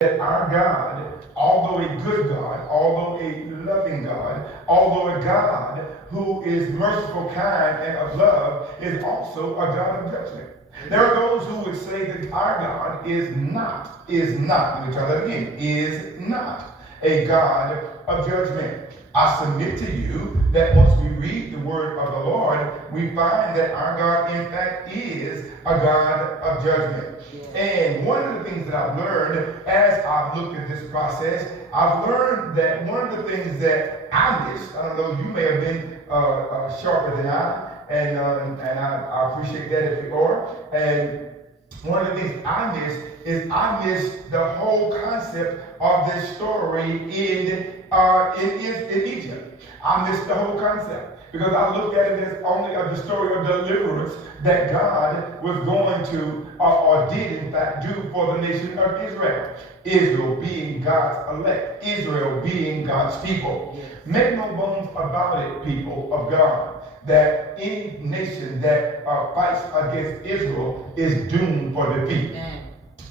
that our God, although a good God, although a loving God, although a God who is merciful, kind, and of love, is also a God of judgment. There are those who would say that our God is not, let me try that again, is not a God of judgment. I submit to you that once we read the word of the Lord, we find that our God, in fact, is a God of judgment. And one of the things that I've learned as I've looked at this process, I've learned that one of the things that I missed, I don't know, you may have been sharper than I, and I appreciate that if you are. And one of the things I missed the whole concept of this story in Egypt. I missed the whole concept because I looked at it as only the story of deliverance that God was going to or did in fact do for the nation of Israel. Israel being God's elect, Israel being God's people. Yes. Make no bones about it, people of God, that any nation that fights against Israel is doomed for defeat. Amen.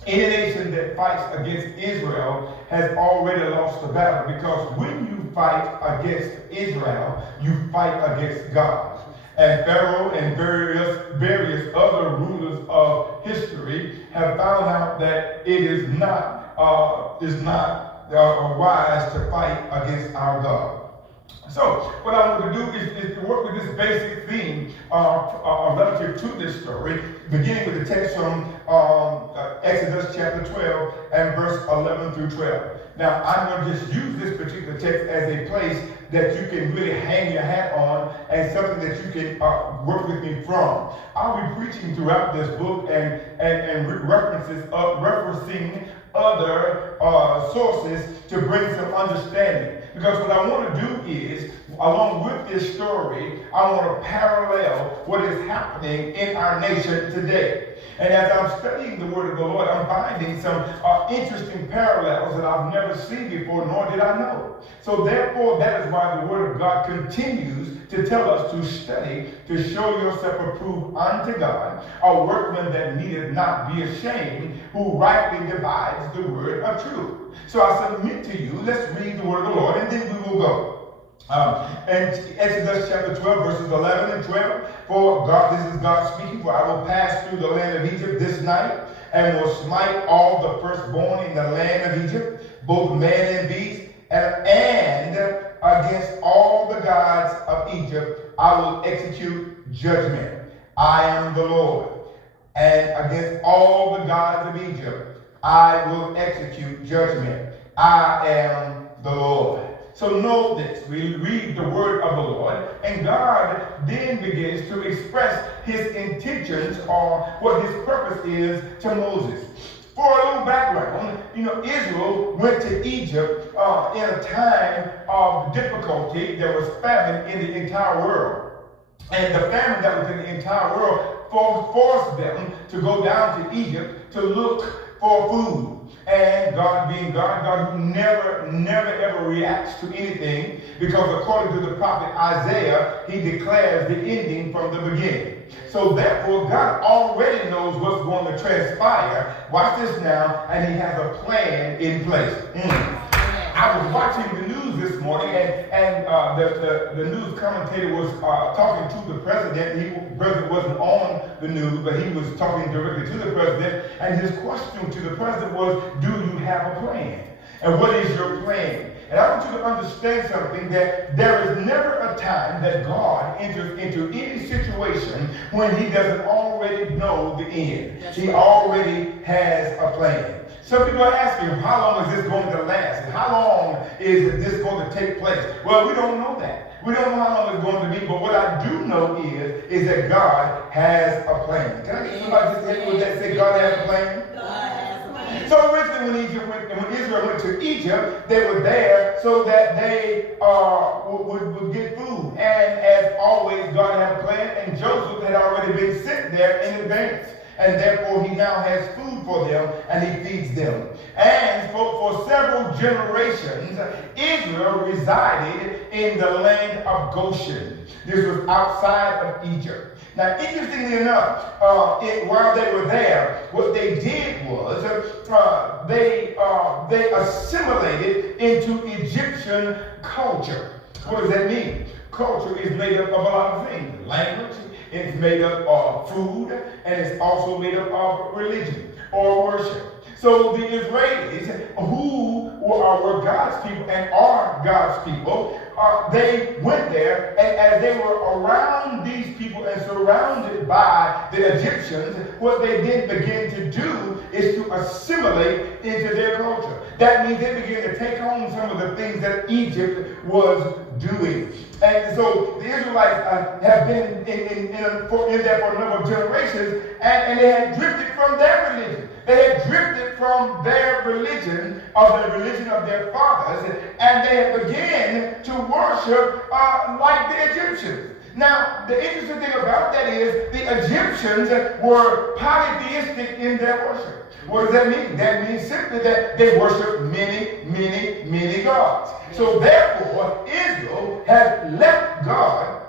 Any nation that fights against Israel has already lost the battle, because when you fight against Israel, you fight against God. And Pharaoh and various other rulers of history have found out that it is not wise to fight against our God. So what I want to do is to work with this basic theme relative to this story, beginning with the text from Exodus chapter 12 and verse 11 through 12. Now, I'm going to just use this particular text as a place that you can really hang your hat on and something that you can work with me from. I'll be preaching throughout this book and referencing other sources to bring some understanding. Because what I want to do is, along with this story, I want to parallel what is happening in our nation today. And as I'm studying the word of the Lord, I'm finding some interesting parallels that I've never seen before, nor did I know. So therefore, that is why the word of God continues to tell us to study, to show yourself approved unto God, a workman that needeth not be ashamed, who rightly divides the word of truth. So I submit to you, let's read the word of the Lord, and then we will go. And Exodus chapter 12, verses 11 and 12, for God, this is God speaking, for I will pass through the land of Egypt this night, and will smite all the firstborn in the land of Egypt, both man and beast, and against all the gods of Egypt I will execute judgment. I am the Lord. And against all the gods of Egypt I will execute judgment. I am the Lord. So know this, we read the word of the Lord, and God then begins to express his intentions or what his purpose is to Moses. For a little background, Israel went to Egypt in a time of difficulty. There was famine in the entire world. And the famine that was in the entire world forced them to go down to Egypt to look for food. And God being God who never ever reacts to anything, because according to the prophet Isaiah, he declares the ending from the beginning. So therefore, God already knows what's going to transpire. Watch this now, and he has a plan in place. I was watching the news this morning, and the news commentator was talking to the president. The president wasn't on the news, but he was talking directly to the president. And his question to the president was, do you have a plan? And what is your plan? And I want you to understand something, that there is never a time that God enters into any situation when he doesn't already know the end. He already has a plan. Some people are asking, how long is this going to last? And how long is this going to take place? Well, we don't know that. We don't know how long it's going to be, but what I do know is that God has a plan. Can I get somebody to say with that, say God has a plan? God has a plan. So originally when Israel went to Egypt, they were there so that they would get food. And as always, God had a plan, and Joseph had already been sent there in advance. And therefore he now has food for them, and he feeds them. And for several generations, Israel resided in the land of Goshen. This was outside of Egypt. Now, interestingly enough, while they were there, what they did was they assimilated into Egyptian culture. What does that mean? Culture is made up of a lot of things. Language, it's made up of food, and it's also made up of religion or worship. So the Israelis, who were God's people and are God's people, they went there, and as they were around these people and surrounded by the Egyptians, what they then began to do is to assimilate into their culture. That means they began to take on some of the things that Egypt was doing. And so the Israelites have been in there for a number of generations, and they had drifted from their religion. They had drifted from their religion, of the religion of their fathers, and they had began to worship like the Egyptians. Now, the interesting thing about that is the Egyptians were polytheistic in their worship. What does that mean? That means simply that they worship many gods. So therefore, Israel has left God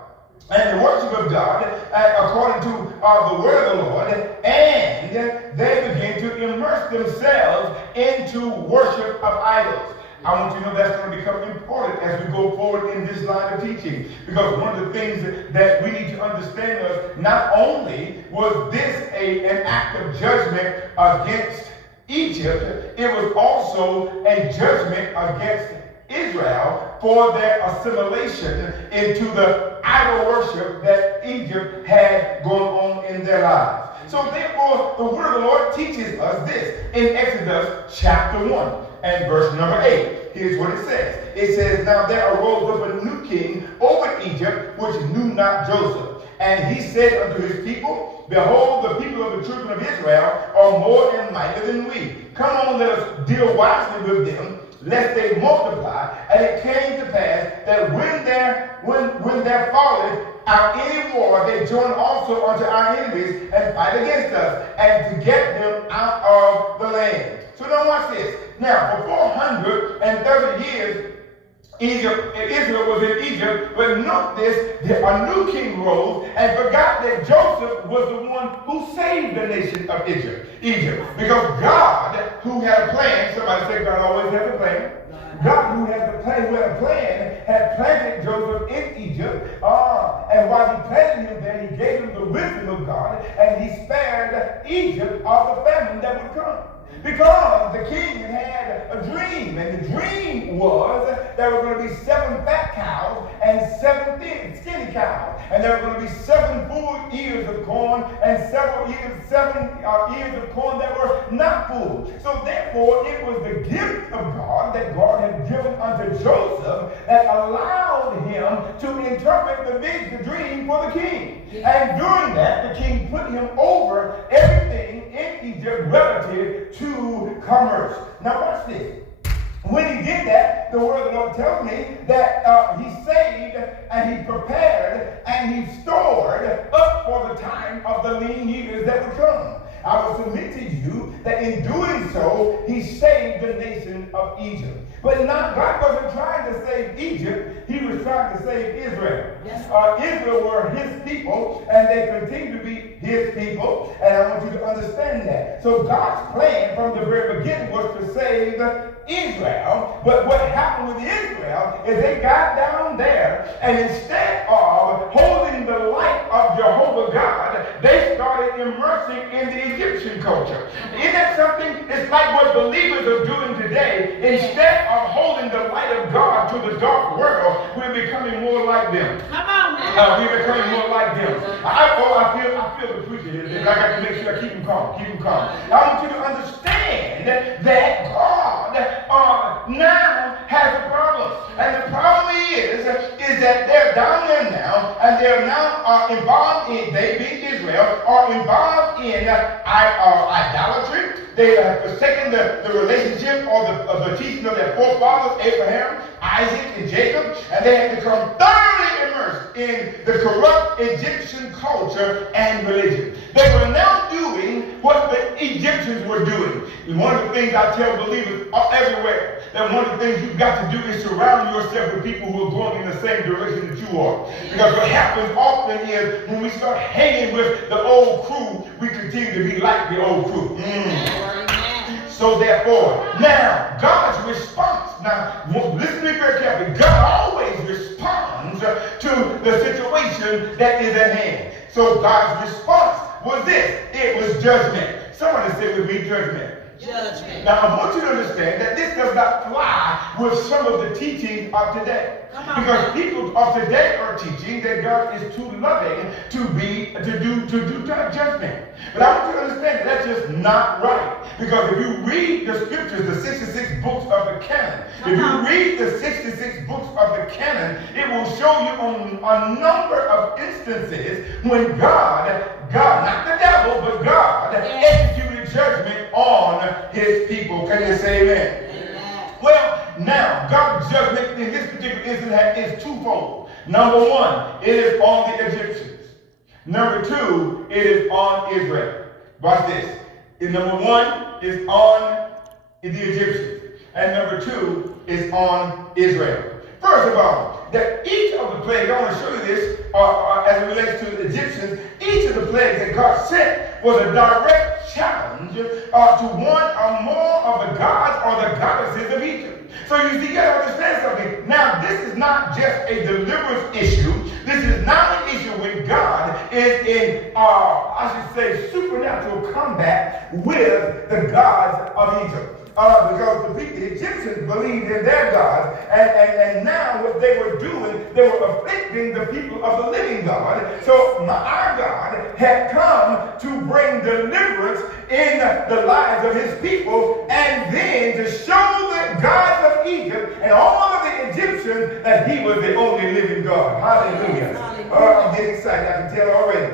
and the worship of God according to the word of the Lord, and they begin to immerse themselves into worship of idols. I want you to know that's going to become important as we go forward in this line of teaching. Because one of the things that we need to understand is not only was this an act of judgment against Egypt, it was also a judgment against Israel for their assimilation into the idol worship that Egypt had going on in their lives. So therefore, the word of the Lord teaches us this in Exodus chapter 1 and verse number 8. Here's what it says. It says, "Now there arose up a new king over Egypt, which knew not Joseph. And he said unto his people, Behold, the people of the children of Israel are more and mightier than we. Come on, let us deal wisely with them, lest they multiply. And it came to pass that when there falleth out any war, they join also unto our enemies and fight against us, and to get them out of the land." So now watch this. Now, for 430 years, Israel was in Egypt, but note this, a new king rose and forgot that Joseph was the one who saved the nation of Egypt. Because God, who had a plan, somebody say God always has a plan. God, who had a plan, had planted Joseph in Egypt, and while he planted him there, he gave him the wisdom of God, and he spared Egypt of the famine that would come. Because the king had a dream, and the dream was there were going to be 7 fat cows and 7 thin, skinny cows, and there were going to be 7 full ears of corn and 7 ears of corn that were not full. So therefore, it was the gift of God that God had given unto Joseph that allowed him to interpret the dream for the king. And during that, the king put him over everything in Egypt relative to commerce. Now watch this. When he did that, the word of the Lord tells me that he saved and he prepared and he stored up for the time of the lean years that would come. I will submit to you that in doing so, he saved the nation of Egypt. But God wasn't trying to save Egypt, he was trying to save Israel. Yes. Israel were his people, and they continue to be his people, and I want you to understand that. So God's plan from the very beginning was to save Israel, but what happened with Israel is they got down there, and instead of holding the light of Jehovah God, they started immersing in the Egyptian culture. Isn't that something? It's like what believers are doing today. Instead of holding the light of God to the dark world, we're becoming more like them. Come on, man. We're becoming more like them. I feel the preacher here. I got to make sure I keep him calm. I want you to understand that God now has a problem. And the problem is that they're down there now, and they're now involved in, they being Israel, are involved in idolatry. They have forsaken the relationship or the teaching of their forefathers, Abraham, Isaac, and Jacob, and they have become thoroughly immersed immersed in the corrupt Egyptian culture and religion. They were now doing what the Egyptians were doing. And one of the things I tell believers everywhere, that one of the things you've got to do is surround yourself with people who are going in the same direction that you are. Because what happens often is when we start hanging with the old crew, we continue to be like the old crew. So therefore, now God's response, now listen to me very carefully, God always responds to the situation that is at hand. So God's response was this, it was judgment. Somebody say with me, judgment. Judgment. Now I want you to understand that this does not fly with some of the teachings of today. Because people of today are teaching that God is too loving to do judgment. But I want you to understand that that's just not right. Because if you read the scriptures, the 66 books of the canon, if you read the 66 books of the canon, it will show you on a number of instances when God, not the devil, but God, executed judgment on his people. Can you say amen? Well, now, God's judgment in this particular instance is twofold. Number one, it is on the Egyptians. Number two, it is on Israel. Watch this. Number one is on the Egyptians. And number two is on Israel. First of all, that each of the plagues, I want to show you this as it relates to the Egyptians, each of the plagues that God sent was a direct challenge to one or more of the gods or the goddesses of Egypt. So you see, you got to understand something. Now, this is not just a deliverance issue. This is not an issue when God is in, I should say, supernatural combat with the gods of Egypt. Because the Egyptians believed in their gods, and now what they were doing, they were afflicting the people of the living God. So our God had come to bring deliverance in the lives of his people, and then to show the gods of Egypt and all of the Egyptians that he was the only living God. Hallelujah. I'm getting excited, I can tell already.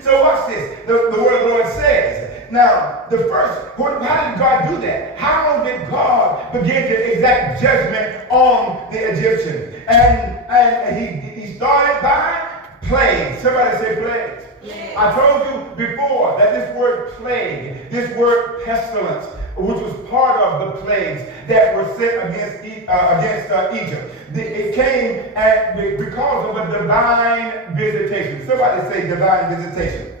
So watch this. The word of the Lord says, now, how did God do that? How did God begin to exact judgment on the Egyptians? And he started by plagues. Somebody say plagues. Yeah. I told you before that this word plague, this word pestilence, which was part of the plagues that were sent against Egypt. It came because of a divine visitation. Somebody say divine visitation.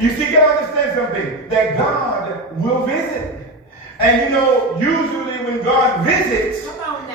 You see, you gotta understand something, that God will visit. And you know, usually when God visits,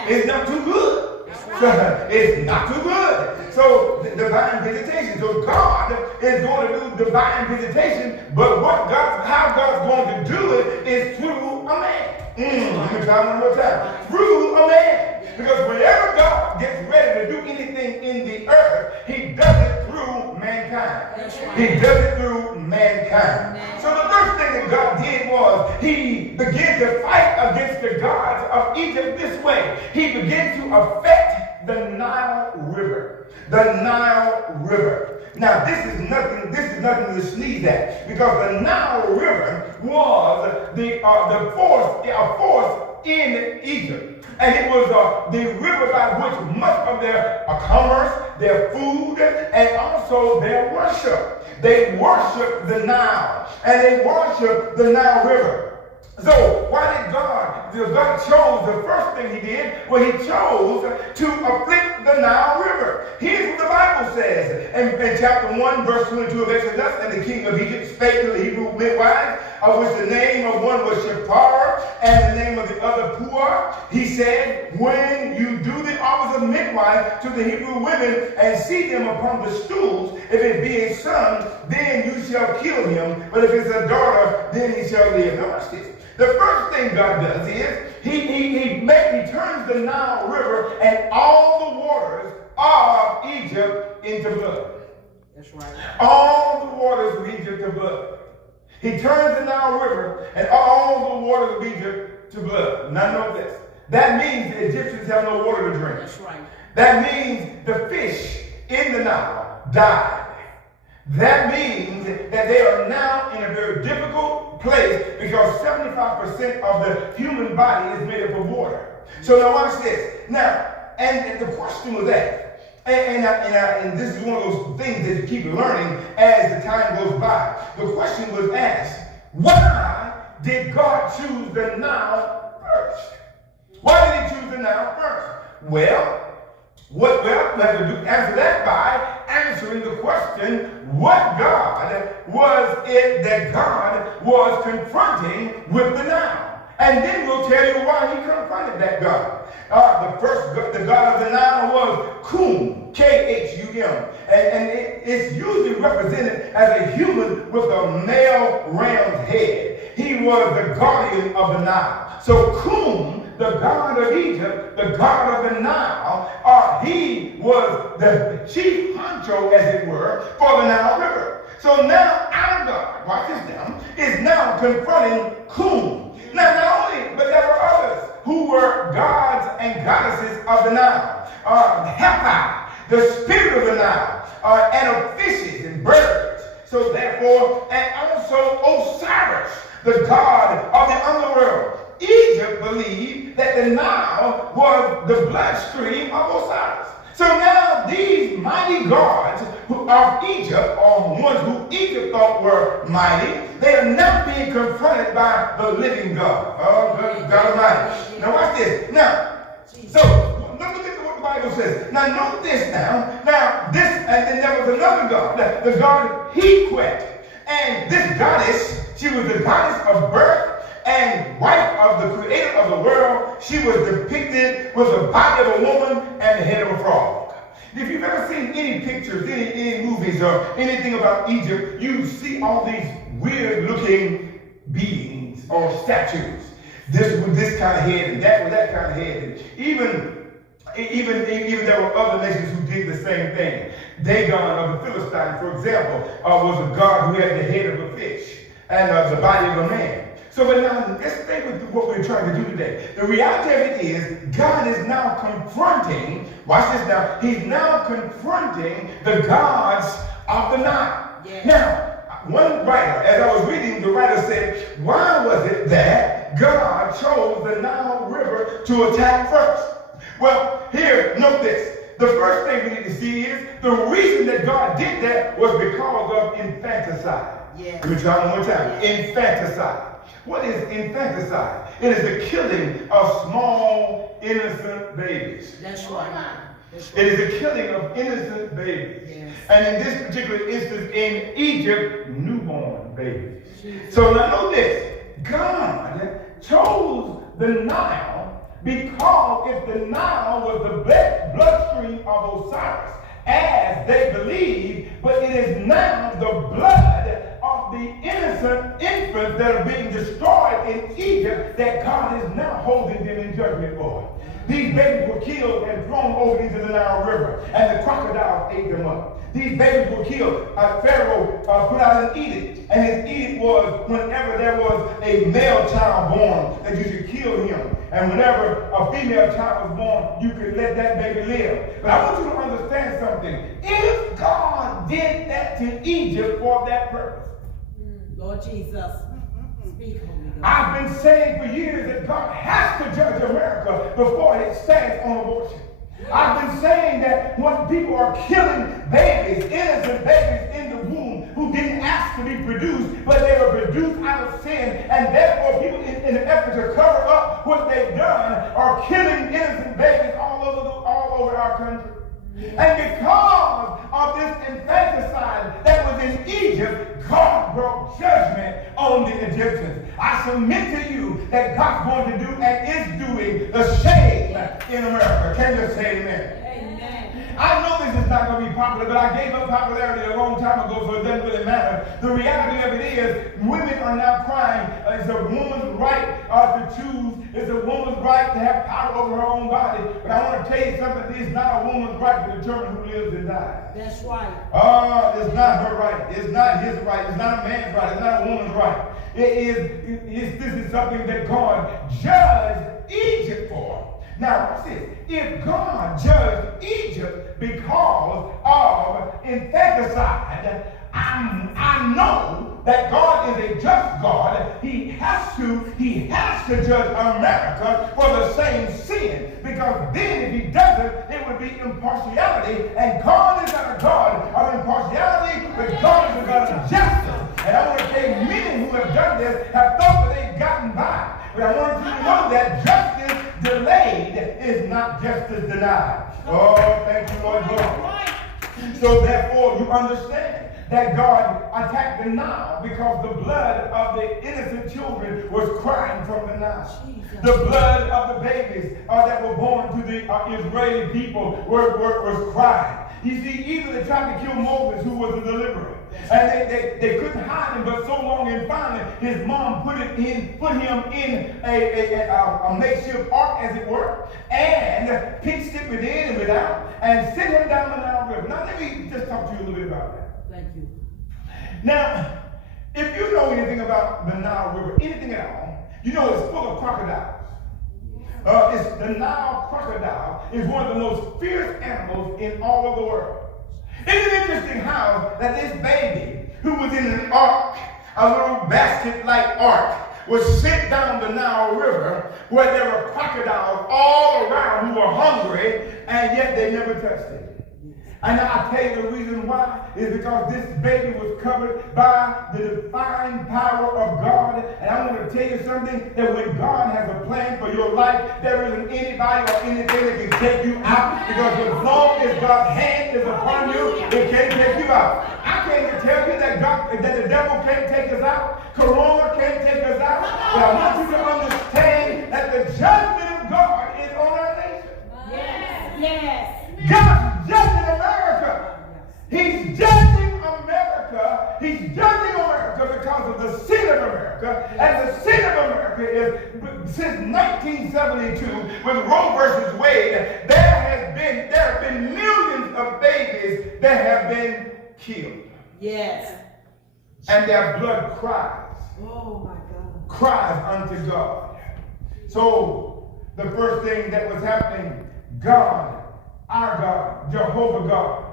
it's not too good. It's not too good. So, divine visitation. So God is going to do divine visitation, but how God's going to do it is through a man. Let me try one more time. Through a man. Because whenever God gets ready to do anything in the earth, he does it through mankind. He does it through mankind. So the first thing that God did was he began to fight against the gods of Egypt this way. He began to affect the Nile River. The Nile River. Now this is nothing to sneeze at, because the Nile River was a force in Egypt. And it was the river by which much of their commerce, their food, and also their worship. They worshiped the Nile, and they worshiped the Nile River. So why did God chose, the first thing he did, well, he chose to afflict the Nile River. Here's what the Bible says in chapter 1, verse 22 of Exodus, and the king of Egypt spake to the Hebrew midwives, of which the name of one was Shapar, and the name of the other Puah. He said, when you do the office of midwife to the Hebrew women, and see them upon the stools, if it be a son, then you shall kill him, but if it's a daughter, then he shall live. Now watch this. The first thing God does is he turns the Nile River and all the waters of Egypt into blood. That's right. All the waters of Egypt to blood. He turns the Nile River and all the waters of Egypt to blood. Now know this. That means the Egyptians have no water to drink. That's right. That means the fish in the Nile died. That means that they are now in a very difficult place, because 75% of the human body is made up of water. So now watch this. Now, and the question was asked, And this is one of those things that you keep learning as the time goes by. The question was asked, why did God choose the Nile first? Why did he choose the Nile first? Well, we have to answer that by answering the question, what God was it that God was confronting with the Nile? And then we'll tell you why he confronted that God. The God of the Nile was Khum, Khum. And it's usually represented as a human with a male ram's head. He was the guardian of the Nile. So Khum, the god of Egypt, the god of the Nile, he was the chief honcho, as it were, for the Nile River. So now our God, watch this now, is now confronting Khum. Now, not only, but there were others who were gods and goddesses of the Nile. Hathor, the spirit of the Nile, and of fishes and birds. So therefore, and also Osiris, the god of the underworld. Egypt believed that the Nile was the bloodstream of Osiris. So now these mighty gods of Egypt, or ones who Egypt thought were mighty, they are now being confronted by the living God. Oh, God Almighty. Now watch this. Now, so look at what the Bible says. Now note this now. Now this, and then there was another God, the god Hequet. And this goddess, she was the goddess of birth and wife of the creator of the world. She was depicted with the body of a woman and the head of a frog. If you've ever seen any pictures, any movies or anything about Egypt, you see all these weird looking beings or statues. This with this kind of head and that with that kind of head. And even there were other nations who did the same thing. Dagon of the Philistines, for example, was a god who had the head of a fish and the body of a man. So, but now let's stay with what we're trying to do today. The reality of it is, God is now confronting, watch this now, he's now confronting the gods of the Nile. Yeah. Now, one writer, as I was reading, the writer said, why was it that God chose the Nile River to attack first? Well, here, note this. The first thing we need to see is the reason that God did that was because of infanticide. Yeah. Let me try one more time. Yeah. Infanticide. What is infanticide? It is the killing of small, innocent babies. That's right. It is the killing of innocent babies. Yes. And in this particular instance, in Egypt, newborn babies. Jesus. So now know this. God chose the Nile because if the Nile was the bloodstream of Osiris, as they believed, but it is now the blood of the innocent infants that are being destroyed in Egypt that God is now holding them in judgment for. These babies were killed and thrown over into the Nile River, and the crocodiles ate them up. These babies were killed. Pharaoh put out an edict, and his edict was whenever there was a male child born, that you should kill him. And whenever a female child was born, you could let that baby live. But I want you to understand something. If God did that to Egypt for that purpose, Lord Jesus, speak, Holy God. I've been saying for years that God has to judge America before it stands on abortion. I've been saying that when people are killing babies, innocent babies in the womb who didn't ask to be produced, but they were produced out of sin, and therefore people in an effort to cover up what they've done are killing innocent babies all over our country. And because of this infanticide that was in Egypt, God brought judgment on the Egyptians. I submit to you that God's going to do and is doing the same in America. Can you say amen? I know this is not going to be popular, but I gave up popularity a long time ago, so it doesn't really matter. The reality of it is, women are now crying. It's a woman's right to choose. It's a woman's right to have power over her own body. But I want to tell you something. It's not a woman's right to determine who lives and dies. That's right. It's not her right. It's not his right. It's not a man's right. It's not a woman's right. This is something that God judged Egypt for. Now, watch this. If God judged Egypt because of infanticide, I know that God is a just God. He has to judge America for the same sin. Because then if he doesn't, it would be impartiality. And God is not a God of impartiality, but God is a God of justice. And I want to tell you, many who have done this have thought that they've gotten by. But I want you to know that justice delayed is not justice denied. Oh, thank you, Lord God. So therefore, you understand that God attacked the Nile because the blood of the innocent children was crying from the Nile. The blood of the babies that were born to the Israeli people was crying. You see, either they tried to kill Moses, who was a deliverer, and they couldn't hide him, but so long, and finally his mom put him in a makeshift ark, as it were, and pitched it within and without, and sent him down the Nile River. Now let me just talk to you a little bit about that. Thank you. Now, if you know anything about the Nile River, anything at all, you know it's full of crocodiles. The Nile crocodile is one of the most fierce animals in all of the world. Isn't it interesting how that this baby, who was in an ark, a little basket-like ark, was sent down the Nile River where there were crocodiles all around who were hungry, and yet they never touched it. And I'll tell you the reason why is because this baby was covered by the divine power of God. And I want to tell you something, that when God has a plan for your life, there isn't anybody or anything that can take you out. Because as long as God's hand is upon you, it can't take you out. I came to tell you that the devil can't take us out. Corona can't take us out. But I want you to understand that the judgment of God is on our nation. Yes, yes. God's judging America. He's judging America. He's judging America because of the sin of America. And the sin of America is, since 1972, with Roe versus Wade, there have been millions of babies that have been killed. Yes. And their blood cries. Oh my God. Cries unto God. So the first thing that was happening, God, our God, Jehovah God,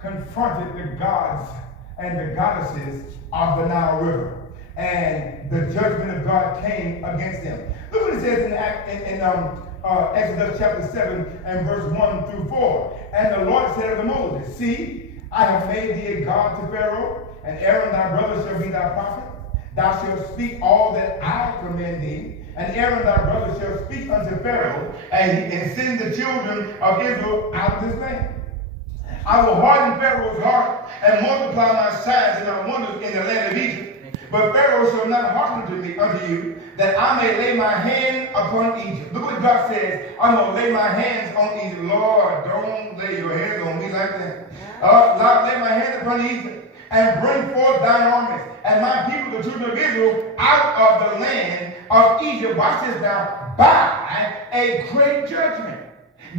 confronted the gods and the goddesses of the Nile River. And the judgment of God came against them. Look what it says in Exodus chapter 7 and verse 1 through 4. And the Lord said unto Moses, See, I have made thee a God to Pharaoh, and Aaron thy brother shall be thy prophet. Thou shalt speak all that I command thee, and Aaron thy brother shall speak unto Pharaoh, and send the children of Israel out of this land. I will harden Pharaoh's heart, and multiply my signs and my wonders in the land of Egypt. But Pharaoh shall not hearken unto you, that I may lay my hand upon Egypt. Look what God says. I'm going to lay my hands on Egypt. Lord, don't lay your hands on me like that. Lord, lay my hands upon Egypt, and bring forth thine armies, and my people, the children of Israel, out of the land of Egypt. Watch this now. By a great judgment.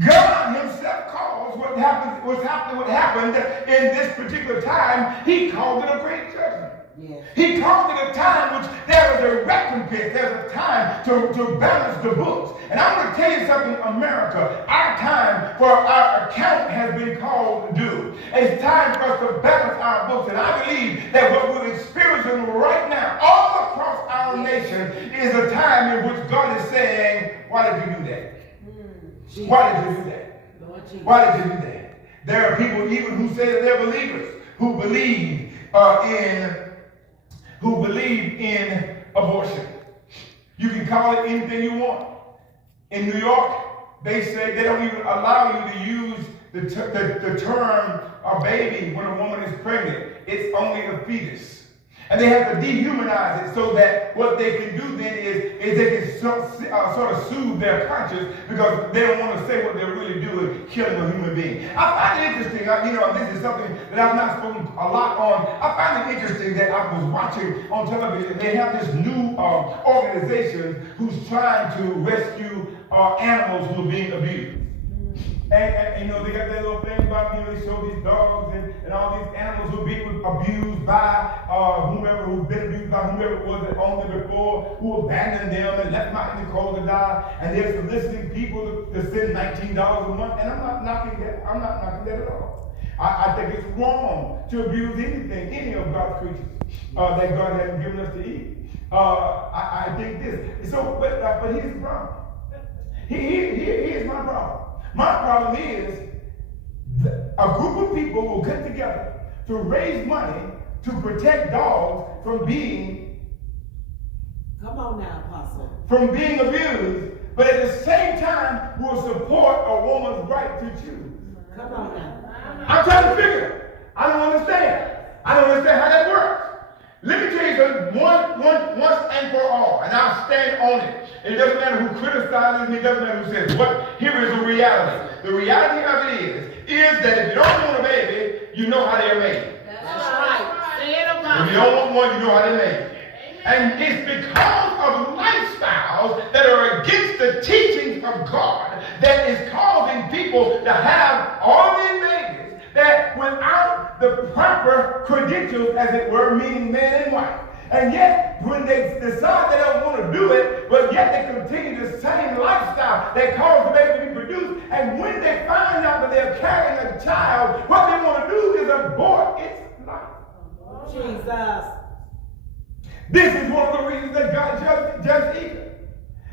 God himself calls what happened in this particular time, he called it a great judgment. Yes. He called it a time which there is a recompense, there's a time to balance the books. And I'm going to tell you something, America, our time for our account has been called due. It's time for us to balance our books. And I believe that what we're experiencing right now, all across our nation, is a time in which God is saying, why did you do that? Why did you do that? Why did you do that? There are people even who say that they're believers, who believe in abortion. You can call it anything you want. In New York, they say they don't even allow you to use the term a baby when a woman is pregnant. It's only a fetus. And they have to dehumanize it so that what they can do then is they can sort of soothe their conscience, because they don't want to say what they're really doing, killing a human being. I find it interesting, this is something that I've not spoken a lot on. I find it interesting that I was watching on television. They have this new organization who's trying to rescue animals who are being abused. And they got that little thing about, they show these dogs and all these animals who are being abused by whomever, who's been abused by whomever it was that owned them before, who abandoned them and left them out in the cold to die. And they're soliciting people to send $19 a month. And I'm not knocking that. I'm not knocking that at all. I think it's wrong to abuse anything, any of God's creatures that God hasn't given us to eat. I think this. So, but here's the problem. Here's my problem. My problem is a group of people will get together to raise money to protect dogs from being, come on now, Apostle, from being abused, but at the same time will support a woman's right to choose. come on now. I'm trying to figure it. I don't understand. I don't understand how that works. Let me tell you something once and for all, and I'll stand on it. It doesn't matter who criticizes me, it doesn't matter who says what. Here is the reality. The reality of it is that if you don't want a baby, you know how they're made. That's right. Say it about If you don't want one, you know how they're made. And it's because of lifestyles that are against the teachings of God that is causing people to have all these babies that without the proper credentials, as it were, meaning man and wife. And yet, when they decide they don't want to do it, but yet they continue the same lifestyle that caused the baby to be produced, and when they find out that they're carrying a child, what they want to do is abort its life. Jesus. This is one of the reasons that God judged Egypt.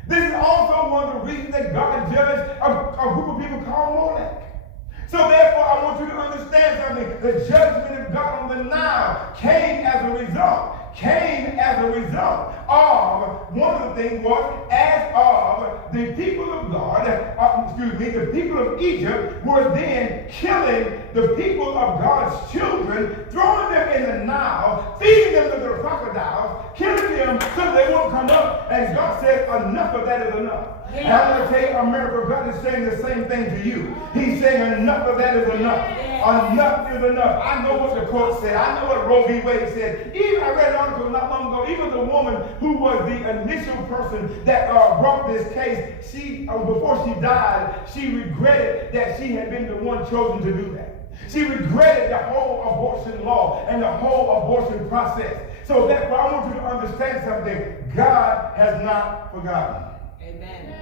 This is also one of the reasons that God judged a group of people called Molech. So therefore, I want you to understand something. The judgment of God on the Nile came as a result of one of the things was as of the people of God, the people of Egypt were then killing the people of God's children, throwing them in the Nile, feeding them to the crocodiles, killing them so they won't come up. And God said, enough of that is enough. Yeah. And I'm going to tell you, America, God is saying the same thing to you. He's saying enough of that is enough. Yeah. Enough is enough. I know what the court said. I know what Roe v. Wade said. Even I read an article not long ago, even the woman who was the initial person that brought this case, she before she died, she regretted that she had been the one chosen to do that. She regretted the whole abortion law and the whole abortion process. So therefore, I want you to understand something. God has not forgotten. Amen.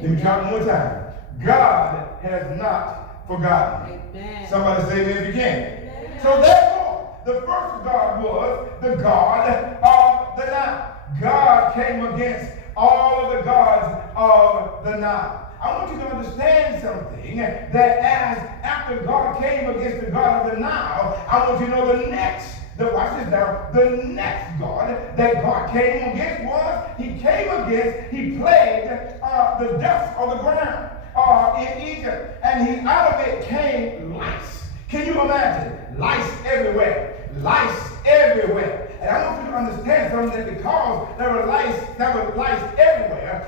Let me try it one more time. God has not forgotten. Amen. Somebody say amen if you can. Amen. So therefore, the first God was the God of the Nile. God came against all of the gods of the Nile. I want you to understand something, that after God came against the God of the Nile, I want you to know watch this now, the next God that God came against was, he plagued the dust of the ground in Egypt. And out of it came lice. Can you imagine? Lice everywhere. Lice everywhere. And I want you to understand something, that because there were lice everywhere,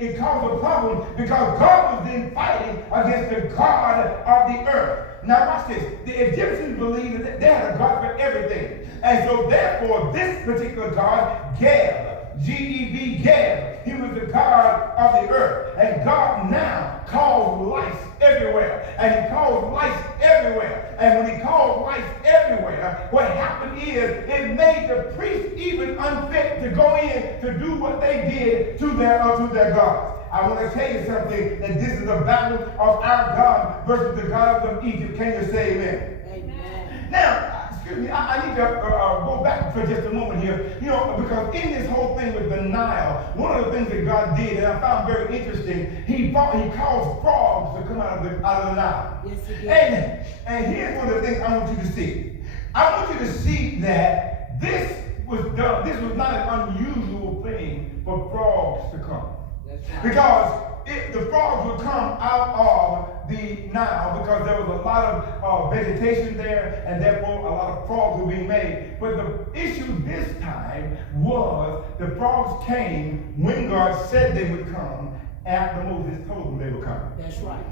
it caused a problem, because God was then fighting against the God of the earth. Now watch this. The Egyptians believed that they had a God for everything. And so therefore, this particular God, Geb, G-E-B, Geb, he was the God of the earth. And God now caused lice everywhere. And he caused lice everywhere. And when he caused lice everywhere, what happened is it made the priests even unfit to go in to do what they did to their gods. I want to tell you something, that this is a battle of our God versus the gods of Egypt. Can you say amen? Amen. Now, excuse me, I need to go back for just a moment here. Because in this whole thing with the Nile, one of the things that God did, and I found very interesting, he caused frogs to come out of the Nile. Yes, he did. And here's one of the things I want you to see. I want you to see that this was done. This was not an unusual thing for frogs to come. Because the frogs would come out of the Nile, because there was a lot of vegetation there, and therefore a lot of frogs were being made. But the issue this time was the frogs came when God said they would come, after Moses told them they would come. That's right.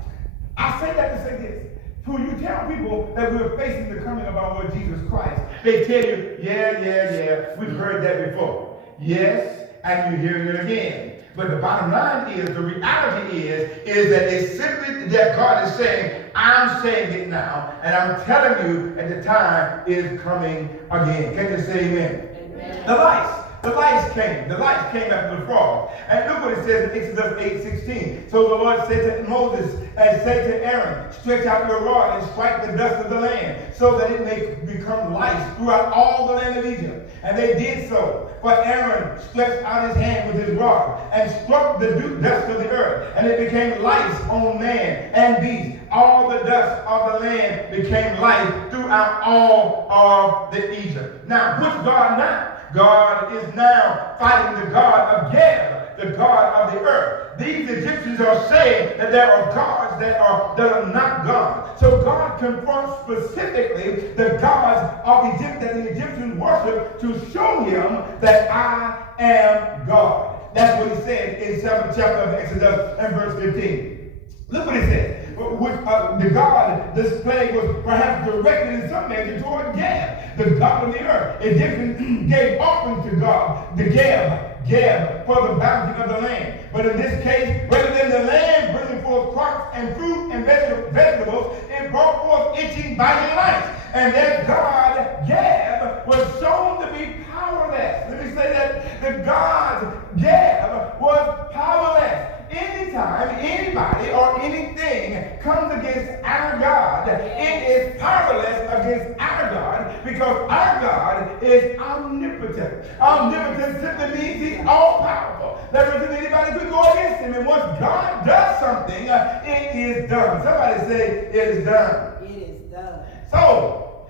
I say that to say this. When you tell people that we're facing the coming of our Lord Jesus Christ, they tell you, yeah, we've heard that before. Yes, and you're hearing it again. But the bottom line is, the reality is that it's simply that God is saying, I'm saying it now, and I'm telling you, at the time is coming again. Can you say amen? Amen. The lice. The lights came. The lights came after the frogs. And look what it says in Exodus 8:16. So the Lord said to Moses, and say to Aaron, stretch out your rod and strike the dust of the land, so that it may become lights throughout all the land of Egypt. And they did so. For Aaron stretched out his hand with his rod and struck the dust of the earth, and it became lights on man and beast. All the dust of the land became light throughout all of the Egypt. Now, what's God now? God is now fighting the God of Geb, the God of the earth. These Egyptians are saying that there are gods that are not God. So God confronts specifically the gods of Egypt that the Egyptians worship to show him that I am God. That's what he said in 7th chapter of Exodus and verse 15. Look what he said. The God, this plague was perhaps directed in some measure toward Geb, the God of the earth. Egyptians gave offerings to God, the Geb, for the bounty of the land. But in this case, rather than the land bringing forth crops and fruit and vegetables, it brought forth itching, biting lights. And their God, Geb, was shown to be powerless. Let me say that the God, Geb, was powerless. Anytime anybody or anything comes against our God, it is powerless against our God, because our God is omnipotent. Omnipotent simply means he's all-powerful. That means anybody could go against him. And once God does something, it is done. Somebody say, it is done. It is done. So,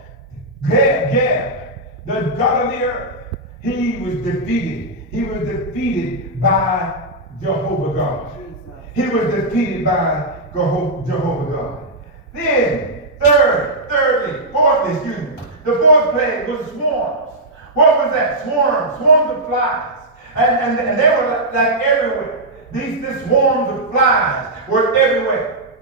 Geb, the God of the earth, he was defeated. He was defeated by Jehovah God. He was defeated by Jehovah God. Then, fourthly, the fourth plague was swarms. What was that? Swarms of flies. And they were like everywhere. These swarms of flies were everywhere.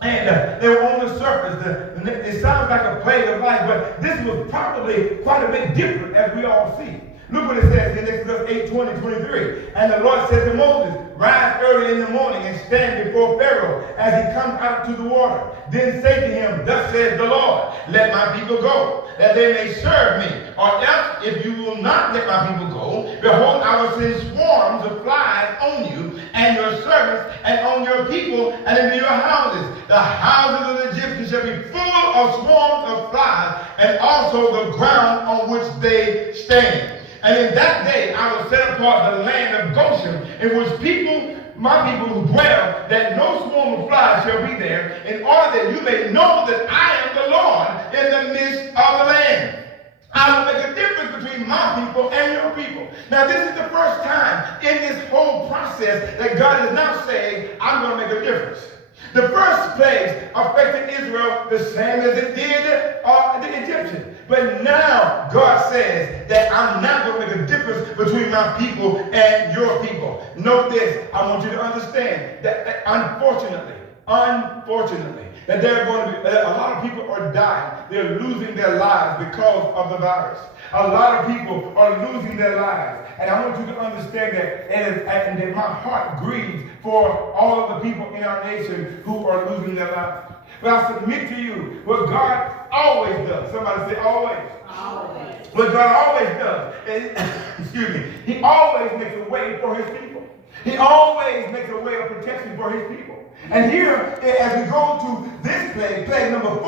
And they were on the surface. It sounds like a plague of life, but this was probably quite a bit different, as we all see. Look what it says in Exodus 8:20-23. And the Lord said to Moses, rise early in the morning and stand before Pharaoh as he comes out to the water. Then say to him, thus says the Lord, let my people go, that they may serve me. Or else, if you will not let my people go, behold, I will send swarms of flies on you and your servants and on your people and into your houses. The houses of the Egyptians shall be full of swarms of flies, and also the ground on which they stand. And in that day I will set apart the land of Goshen, in which my people who dwell, that no swarm of flies shall be there, in order that you may know that I am the Lord in the midst of the land. I will make a difference between my people and your people. Now, this is the first time in this whole process that God is now saying, I'm going to make a difference. The first plagues affected Israel the same as it did the Egyptians. But now God says that I'm not going to make a difference between my people and your people. Note this. I want you to understand that unfortunately, that there are going to be, a lot of people are dying. They're losing their lives because of the virus. A lot of people are losing their lives. And I want you to understand that, and that my heart grieves for all of the people in our nation who are losing their lives. But I submit to you what God always does. Somebody say always. Always. What God always does, he always makes a way for his people. He always makes a way of protection for his people. And here, as we go to this plague number 4,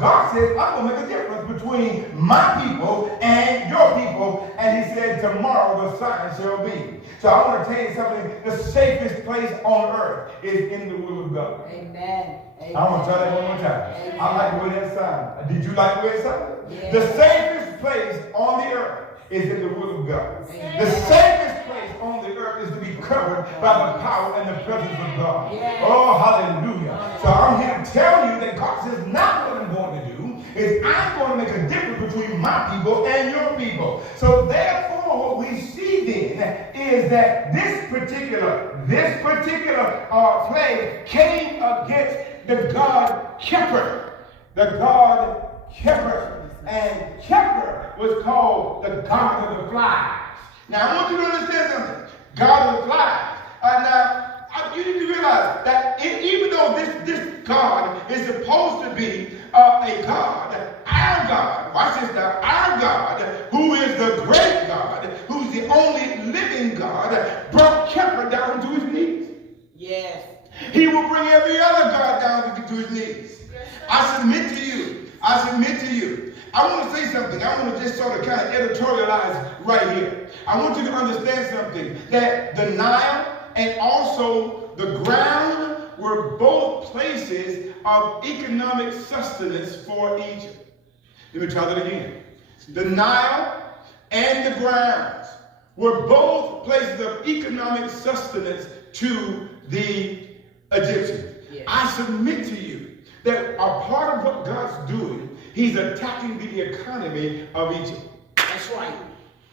God says, I'm going to make a difference between my people and your people. And he said, tomorrow the sign shall be. So I want to tell you something. The safest place on earth is in the will of God. Amen. I want to try that one more time. Amen. I like the way that sounded. Did you like the way it sounded? Yes. The safest place on the earth is in the will of God. Amen. The safest place on the earth is to be covered by the power and the presence of God. Yes. Oh, hallelujah. So I'm here to tell you that God says, now what I'm going to do is I'm going to make a difference between my people and your people. So therefore, what we see then is that this particular plague came against the God Keper. The God Keper. And Keper was called the God of the flies. Now, I want you to understand something. God of the flies. Now, you need to realize that even though this God is supposed to be a God, our God, watch this now, our God, who is the great God, who's the only living God brought Kepler down to his knees. Yes. He will bring every other God down to his knees. I submit to you. I submit to you. I want to say something. I want to just sort of kind of editorialize right here. I want you to understand something. That the Nile and also the ground were both places of economic sustenance for Egypt. Let me try that again. The Nile and the grounds were both places of economic sustenance to the Egyptians. Yes. I submit to you that a part of what God's doing, he's attacking the economy of Egypt. That's right.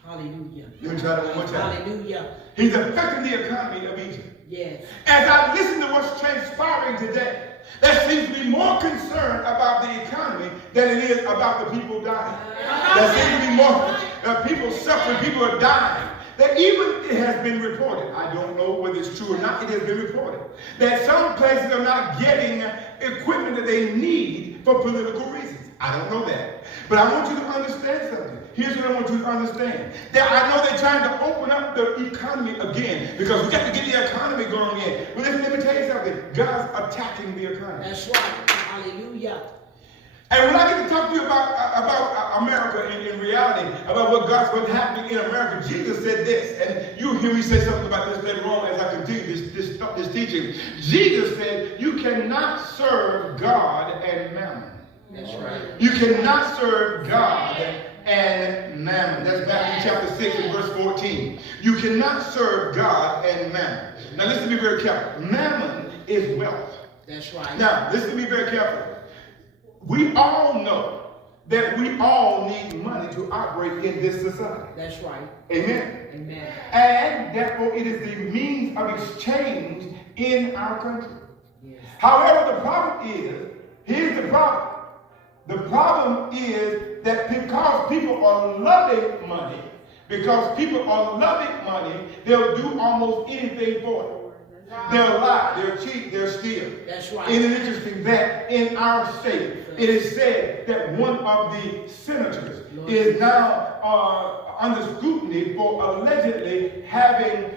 Hallelujah. Let me try that one more time. Hallelujah. He's affecting the economy of Egypt. Yes. As I listen to what's transpiring today, there seems to be more concern about the economy than it is about the people dying. There seems to be more people suffering, people are dying. That even it has been reported, I don't know whether it's true or not, it has been reported, that some places are not getting equipment that they need for political reasons. I don't know that. But I want you to understand something. Here's what I want you to understand. That I know they're trying to open up the economy again because we got to get the economy going again. But listen, let me tell you something. God's attacking the economy. That's right. Hallelujah. And when I get to talk to you about America in reality, about what's happening in America, Jesus said this, and you'll hear me say something about this later on as I continue this teaching. Jesus said, you cannot serve God and mammon. That's right. You cannot serve God and mammon. That's Matthew chapter 6 and verse 14. You cannot serve God and mammon. Now listen to me very careful. Mammon is wealth. That's right. Now listen to me very carefully. We all know that we all need money to operate in this society. That's right. Amen. Amen. And therefore it is the means of exchange in our country. Yes. However, the problem is, here's the problem. The problem is that because people are loving money, they'll do almost anything for it. They'll lie, they'll cheat, they'll steal. That's right. Isn't it interesting that in our state, it is said that one of the senators is now under scrutiny for allegedly having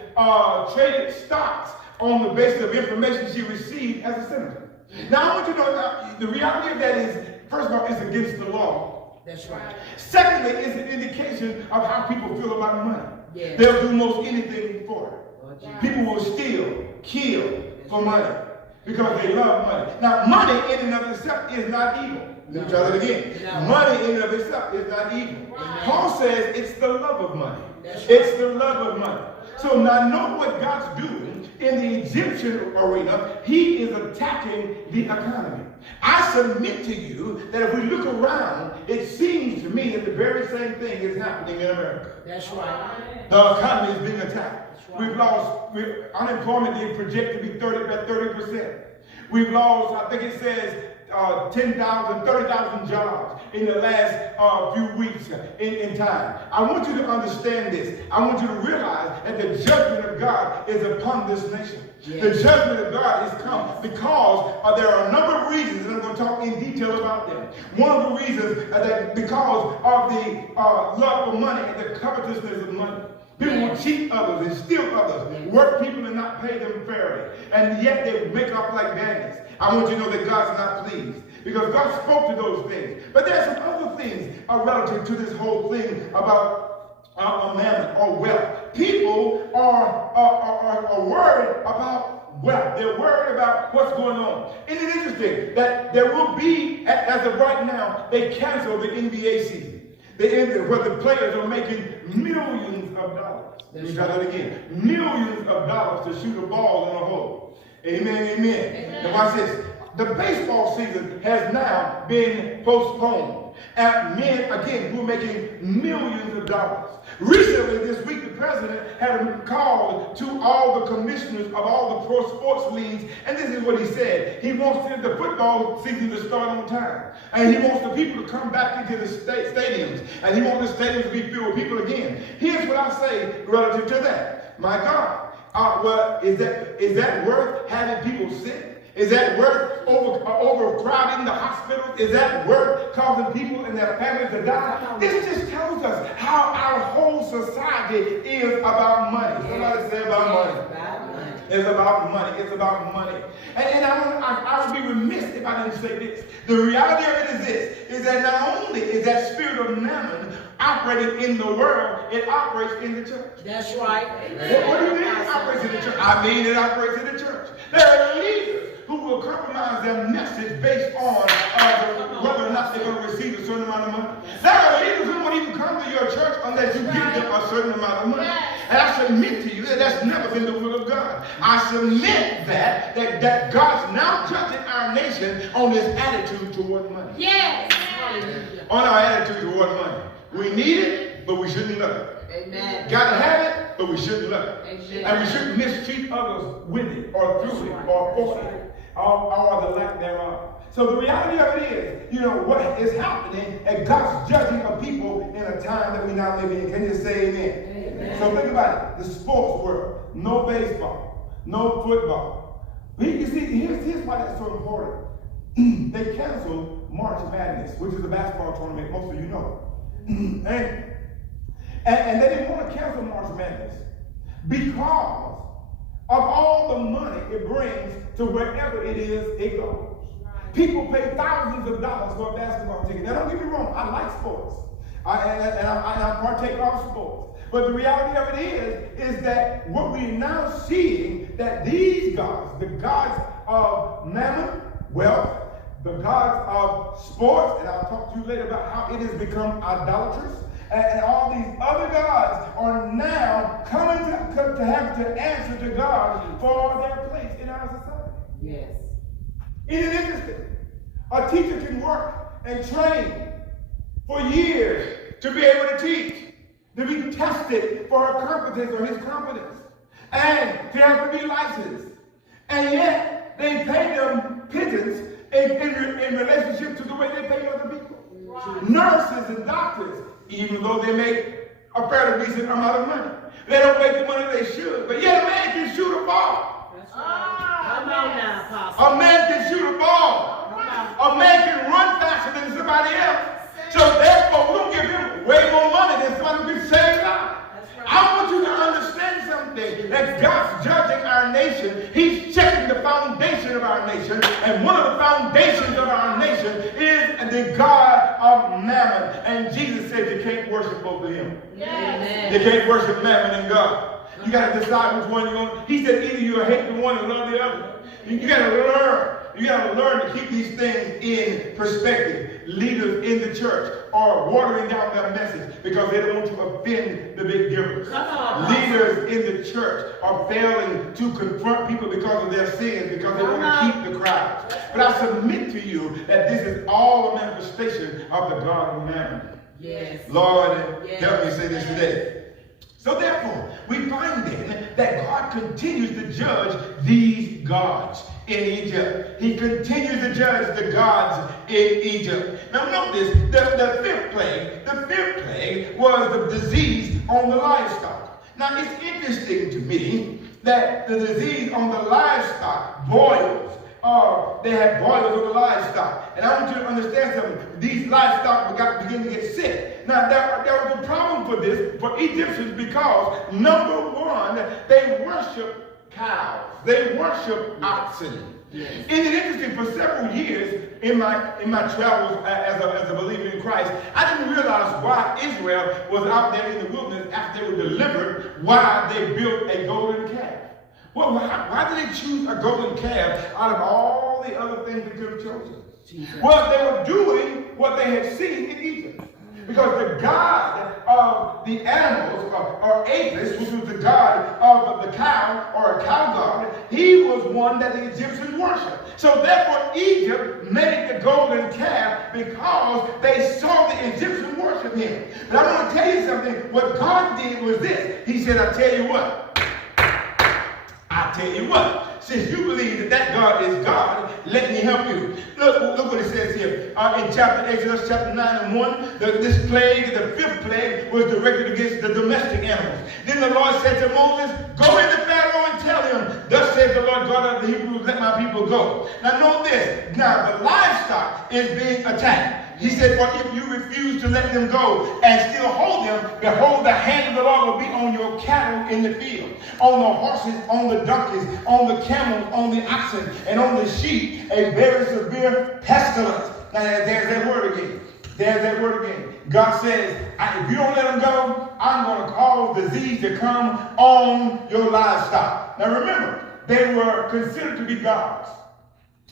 traded stocks on the basis of information she received as a senator. Now I want you to know the reality of that is, first of all, it's against the law. That's right. Secondly, it's an indication of how people feel about money. Yeah. They'll do most anything for it. Oh, people will steal, kill for money because they love money. Now, money in and of itself is not evil. Let me try that again. No. Money in and of itself is not evil. Right. Paul says it's the love of money. That's right. It's the love of money. So now know what God's doing in the Egyptian arena. He is attacking the economy. I submit to you that if we look around, it seems to me that the very same thing is happening in America. That's right. The economy is being attacked. Right. We've lost unemployment is projected to be 30%. We've lost, I think it says, 10,000, 30,000 jobs in the last few weeks in time. I want you to understand this. I want you to realize that the judgment of God is upon this nation. Yes. The judgment of God has come because there are a number of reasons, and I'm going to talk in detail about them. One of the reasons that because of the love for money and the covetousness of money. People will cheat others and steal others, work people and not pay them fairly, and yet they make off like bandits. I want you to know that God's not pleased because God spoke to those things. But there are some other things relative to this whole thing about mammon or wealth. People are worried about wealth. They're worried about what's going on. Isn't it interesting that there will be, as of right now, they canceled the NBA season. Where the players are making millions of dollars. Let me try that again. Millions of dollars to shoot a ball in a hole. Amen, amen. Amen. Now watch this. The baseball season has now been postponed. And men, again, who are making millions of dollars. Recently, this week, the president had called to all the commissioners of all the pro sports leagues, and this is what he said. He wants the football season to start on time. And he wants the people to come back into the stadiums. And he wants the stadiums to be filled with people again. Here's what I say relative to that. My God, well, is that worth having people sick? Is that worth overcrowding the hospitals? Is that worth causing people and their families to die? This just tells us how our whole society is about money. Somebody say about money. It's about money. It's about money. And I would be remiss if I didn't say this. The reality of it is this, is that not only is that spirit of mammon operating in the world, it operates in the church. That's right. What do you mean it operates in the church? I mean it operates in the church. There are leaders who will compromise their message based on whether or not they're going to receive a certain amount of money. There are leaders who won't even come to your church unless you give them a certain amount of money. And I submit to you that that's never been the will of God. I submit that God's now judging our nation on his attitude toward money. Yes. On our attitude toward money. We need it, but we shouldn't love it. Amen. Gotta have it, but we shouldn't love it. Amen. And we shouldn't mistreat others with it, or through it, or for it, or the lack thereof. So the reality of it is, what is happening, and God's judging a people in a time that we now live in. Can you say amen? Amen. So think about it. The sports world. No baseball. No football. You see, here's why that's so important. They canceled March Madness, which is a basketball tournament, most of you know. And they didn't want to cancel March Madness because of all the money it brings to wherever it is it goes. People pay thousands of dollars for a basketball ticket. Now, don't get me wrong, I like sports. I partake of sports. But the reality of it is that what we're now seeing, that these gods, the gods of mammon, wealth, the gods of sports, and I'll talk to you later about how it has become idolatrous, and all these other gods are now coming to have to answer to God for their place in our society. Yes. Isn't it interesting? A teacher can work and train for years to be able to teach, to be tested for her competence or his competence, and to have to be licensed. And yet, they pay them pittance in relationship to the way they pay other people. Right. Nurses and doctors, even though they make a fairly decent amount of money, they don't make the money they should. But yet a man can shoot a ball. That's right. Come on now, Apostle. A man can shoot a ball. A man can run faster than somebody else. So therefore, we'll give him way more money than somebody who can save lives. I want you to understand something, that God's judging our nation. He's checking the foundation of our nation. And one of the foundations of our nation is the God of mammon. And Jesus said you can't worship both of him. Yes. You can't worship mammon and God. You got to decide which one you're going to. He said either you hate the one and love the other. You got to learn. You got to learn to keep these things in perspective. Leaders in the church are watering down their message because they don't want to offend the big givers. Leaders in the church are failing to confront people because of their sins, because they want to keep the crowd. But I submit to you that this is all a manifestation of the God of mammon. Yes. Lord, help me say this today. So therefore, we find then that God continues to judge these gods in Egypt. He continues to judge the gods in Egypt. Now notice the fifth plague was the disease on the livestock. Now it's interesting to me that the disease on the livestock, boils, they had boils on the livestock. And I want you to understand something. These livestock begin to get sick. Now, there was a problem for Egyptians because, number one, they worship cows. They worship oxen. Yes. Isn't it interesting? For several years in my travels as a believer in Christ, I didn't realize why Israel was out there in the wilderness after they were delivered, why they built a golden calf. Well, why did they choose a golden calf out of all the other things they could have chosen? Jesus. Well, they were doing what they had seen in Egypt. Because the god of the animals, or Apis, which was the god of the cow, or a cow god, he was one that the Egyptians worshipped. So therefore, Egypt made the golden calf because they saw the Egyptians worship him. But I want to tell you something. What God did was this. He said, I tell you what, since you believe that God is God, let me help you. Look what it says here. In Exodus chapter 9 and 1, this plague, the fifth plague, was directed against the domestic animals. Then the Lord said to Moses, go into Pharaoh and tell him, thus says the Lord God of the Hebrews, let my people go. Now know this. Now the livestock is being attacked. He said, for if you refuse to let them go and still hold them, behold, the hand of the Lord will be on your cattle in the field, on the horses, on the donkeys, on the camels, on the oxen, and on the sheep, a very severe pestilence. Now there's that word again. There's that word again. God says, if you don't let them go, I'm going to cause disease to come on your livestock. Now remember, they were considered to be gods.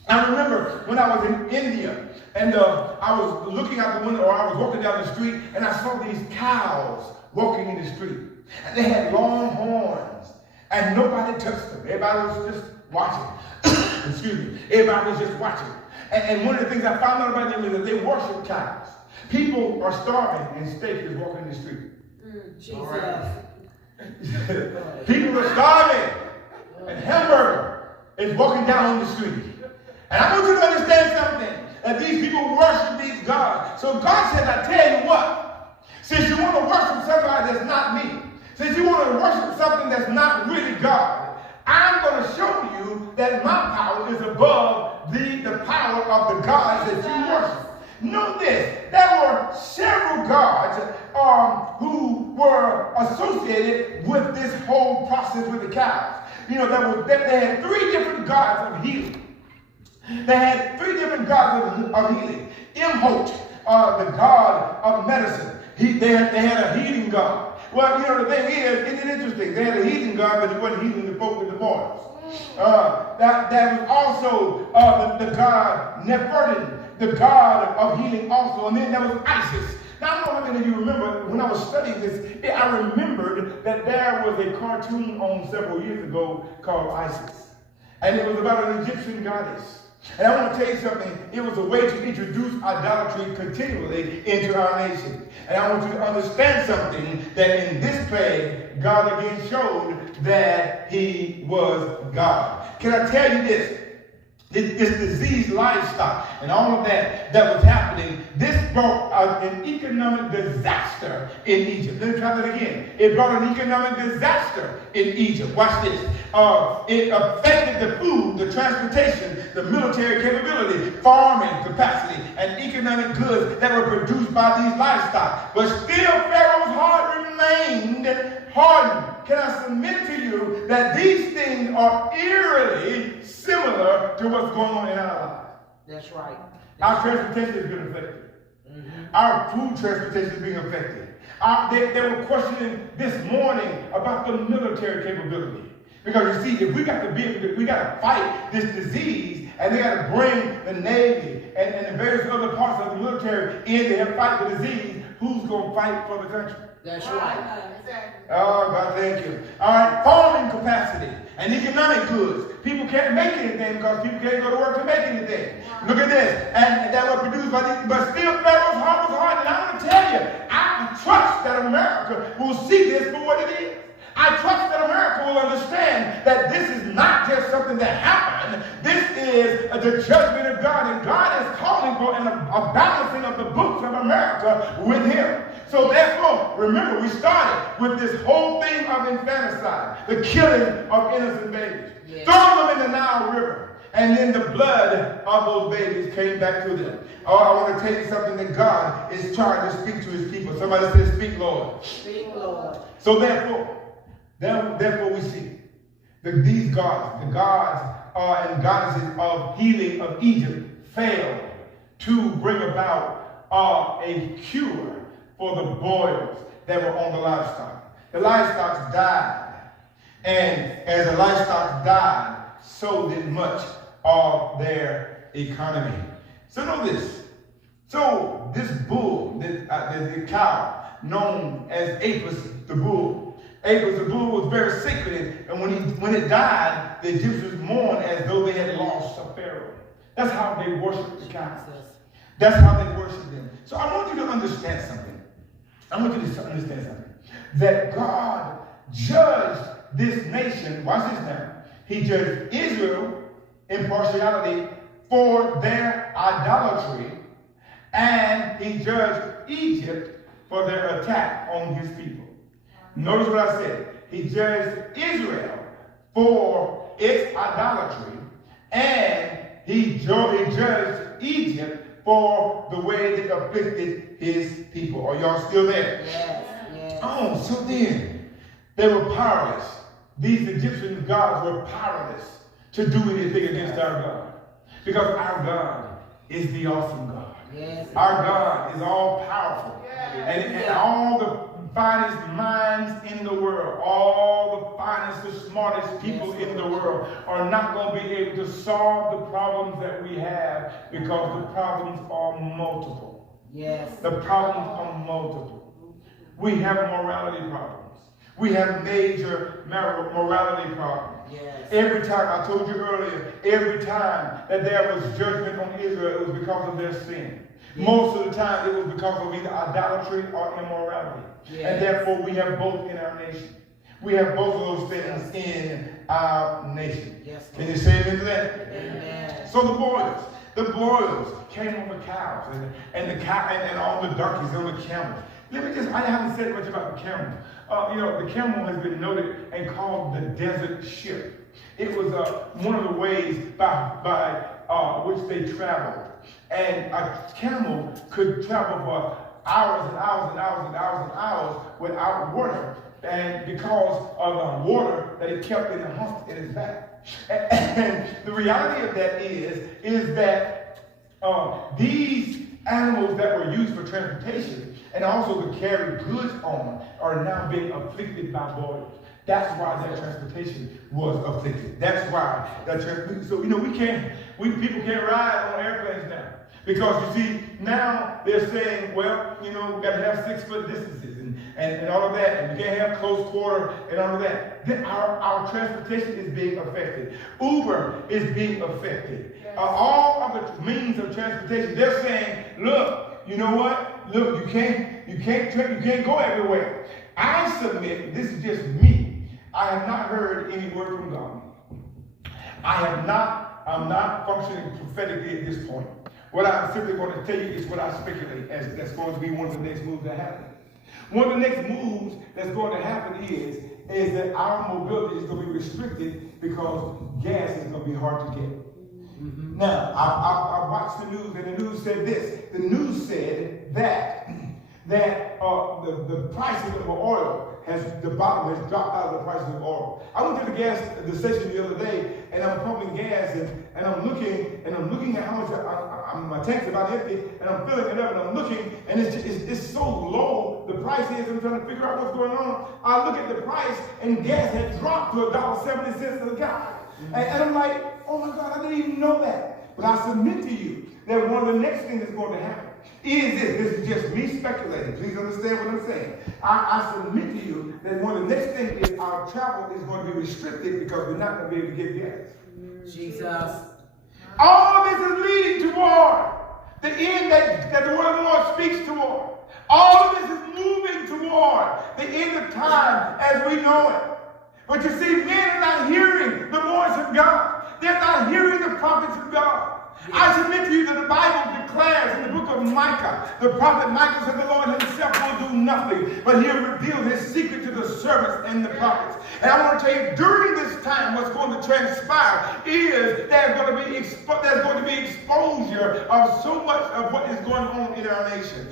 I remember when I was in India, and I was looking out the window, or I was walking down the street, and I saw these cows walking in the street. And they had long horns, and nobody touched them. Everybody was just watching. Excuse me. Everybody was just watching. And one of the things I found out about them is that they worship cows. People are starving, and steak is walking in the street. Jesus. People are starving, and hamburger is walking down the street. And I want you to understand something, that these people worship these gods. So God said, I tell you what, since you want to worship somebody that's not me, since you want to worship something that's not really God, I'm going to show you that my power is above the power of the gods that you worship. Know this, there were several gods who were associated with this whole process with the cows. You know, they had three different gods of healing. They had three different gods of healing. Imhotep, the god of medicine. They had a healing god. Well, you know, the thing is, isn't it interesting? They had a healing god, but he wasn't healing the folk with the boils. That was also the god Nefertiti, the god of healing also. And then there was Isis. Now, I don't know how many of you remember, when I was studying this, I remembered that there was a cartoon on several years ago called Isis. And it was about an Egyptian goddess. And I want to tell you something, it was a way to introduce idolatry continually into our nation. And I want you to understand something, that in this plague, God again showed that he was God. Can I tell you this? This diseased livestock and all of that was happening, this brought an economic disaster in Egypt. Let me try that again. It brought an economic disaster in Egypt. Watch this. It affected the food, the transportation, the military capability, farming capacity, and economic goods that were produced by these livestock. But still Pharaoh's heart remained hardened. Can I submit to you that these things are eerily similar to what's going on in our lives? That's right. Our transportation has been affected. Our food transportation is being affected. They were questioning this morning about the military capability. Because you see, if we got to fight this disease, and they got to bring the Navy and the various other parts of the military in to help fight the disease, who's going to fight for the country? That's right. Oh, God, thank you. All right, farming capacity and economic goods. People can't make anything because people can't go to work to make anything. Look at this. And that was produced by these, but still Pharaoh's heart was hard. And I'm going to tell you, I trust that America will see this for what it is. I trust that America will understand that this is not just something that happened. This is the judgment of God. And God is calling for a balancing of the books of America with him. So therefore, remember, we started with this whole thing of infanticide, the killing of innocent babies, throwing them in the Nile River, and then the blood of those babies came back to them. Oh, I want to tell you something, that God is trying to speak to his people. Somebody says, speak, Lord. Speak, Lord. So therefore we see that these gods, the gods and goddesses of healing of Egypt, failed to bring about a cure for the boils that were on the livestock. The livestock died, and as the livestock died, so did much of their economy. So know this. So this bull, the cow, known as Apis the bull. Apis the bull was very sacred, and when it died, the Egyptians mourned as though they had lost a pharaoh. That's how they worshiped the cows. That's how they worshiped them. So I want you to understand something. That God judged this nation, watch this now. He judged Israel in partiality for their idolatry, and he judged Egypt for their attack on his people. Notice what I said. He judged Israel for its idolatry, and he judged Egypt for the way it afflicted his people. Are y'all still there? Yes. Oh, so then they were powerless. These Egyptian gods were powerless to do anything against our God. Because our God is the awesome God. Yes. Our God is all powerful. And all the finest minds in the world, all the finest, the smartest people in the world are not going to be able to solve the problems that we have because the problems are multiple. Yes. The problems are multiple. We have morality problems. We have major morality problems. Yes. Every time, I told you earlier, every time that there was judgment on Israel, it was because of their sin. Most of the time, it was because of either idolatry or immorality. Yes. And therefore, we have both in our nation. We have both of those things in our nation. Yes. Can you say amen to that? Amen. So the boils came on the cows and on the donkeys, on the camels. I haven't said much about the camel. The camel has been noted and called the desert ship. It was one of the ways by which they traveled. And a camel could travel for hours and hours and hours and hours and hours without water. And because of the water that it kept in the hump in his back. And the reality of that is that these animals that were used for transportation and also to carry goods on are now being afflicted by boils. That's why that transportation was afflicted. That's why that transportation. So people can't ride on airplanes now. Because you see, now they're saying, well, we got to have 6-foot distances and all of that, and we can't have close quarter and all of that. Then our transportation is being affected. Uber is being affected. All of the means of transportation, they're saying, look, you know what? Look, you can't go everywhere. I submit, this is just me. I have not heard any word from God. I'm not functioning prophetically at this point. What I'm simply going to tell you is what I speculate as that's going to be one of the next moves that happen. One of the next moves that's going to happen is that our mobility is going to be restricted because gas is going to be hard to get. Mm-hmm. Now, I watched the news, and the news said this. The news said that the prices of oil the bottom has dropped out of the prices of oil. I went to the station the other day, and I'm pumping gas, and I'm looking at how much my tank's about empty, and I'm filling it up, and I'm looking, and it's so low, the price is, I'm trying to figure out what's going on. I look at the price, and gas had dropped to $1.70 a gallon. And I'm like, oh my God, I didn't even know that. But I submit to you that one of the next things that's going to happen is this is just me speculating. Please understand what I'm saying. I submit to you that one of the next things is our travel is going to be restricted because we're not going to be able to get gas. Jesus. All this is leading toward the end that the word of the Lord speaks toward. All of this is moving toward the end of time as we know it. But you see, men are not hearing the voice of God. They're not hearing the prophets of God. I submit to you that the Bible declares in the book of Micah, the prophet Micah said the Lord himself will do nothing, but he'll reveal his secret to the servants and the prophets. And I want to tell you, during this time, what's going to transpire is there's going to be exposure of so much of what is going on in our nation.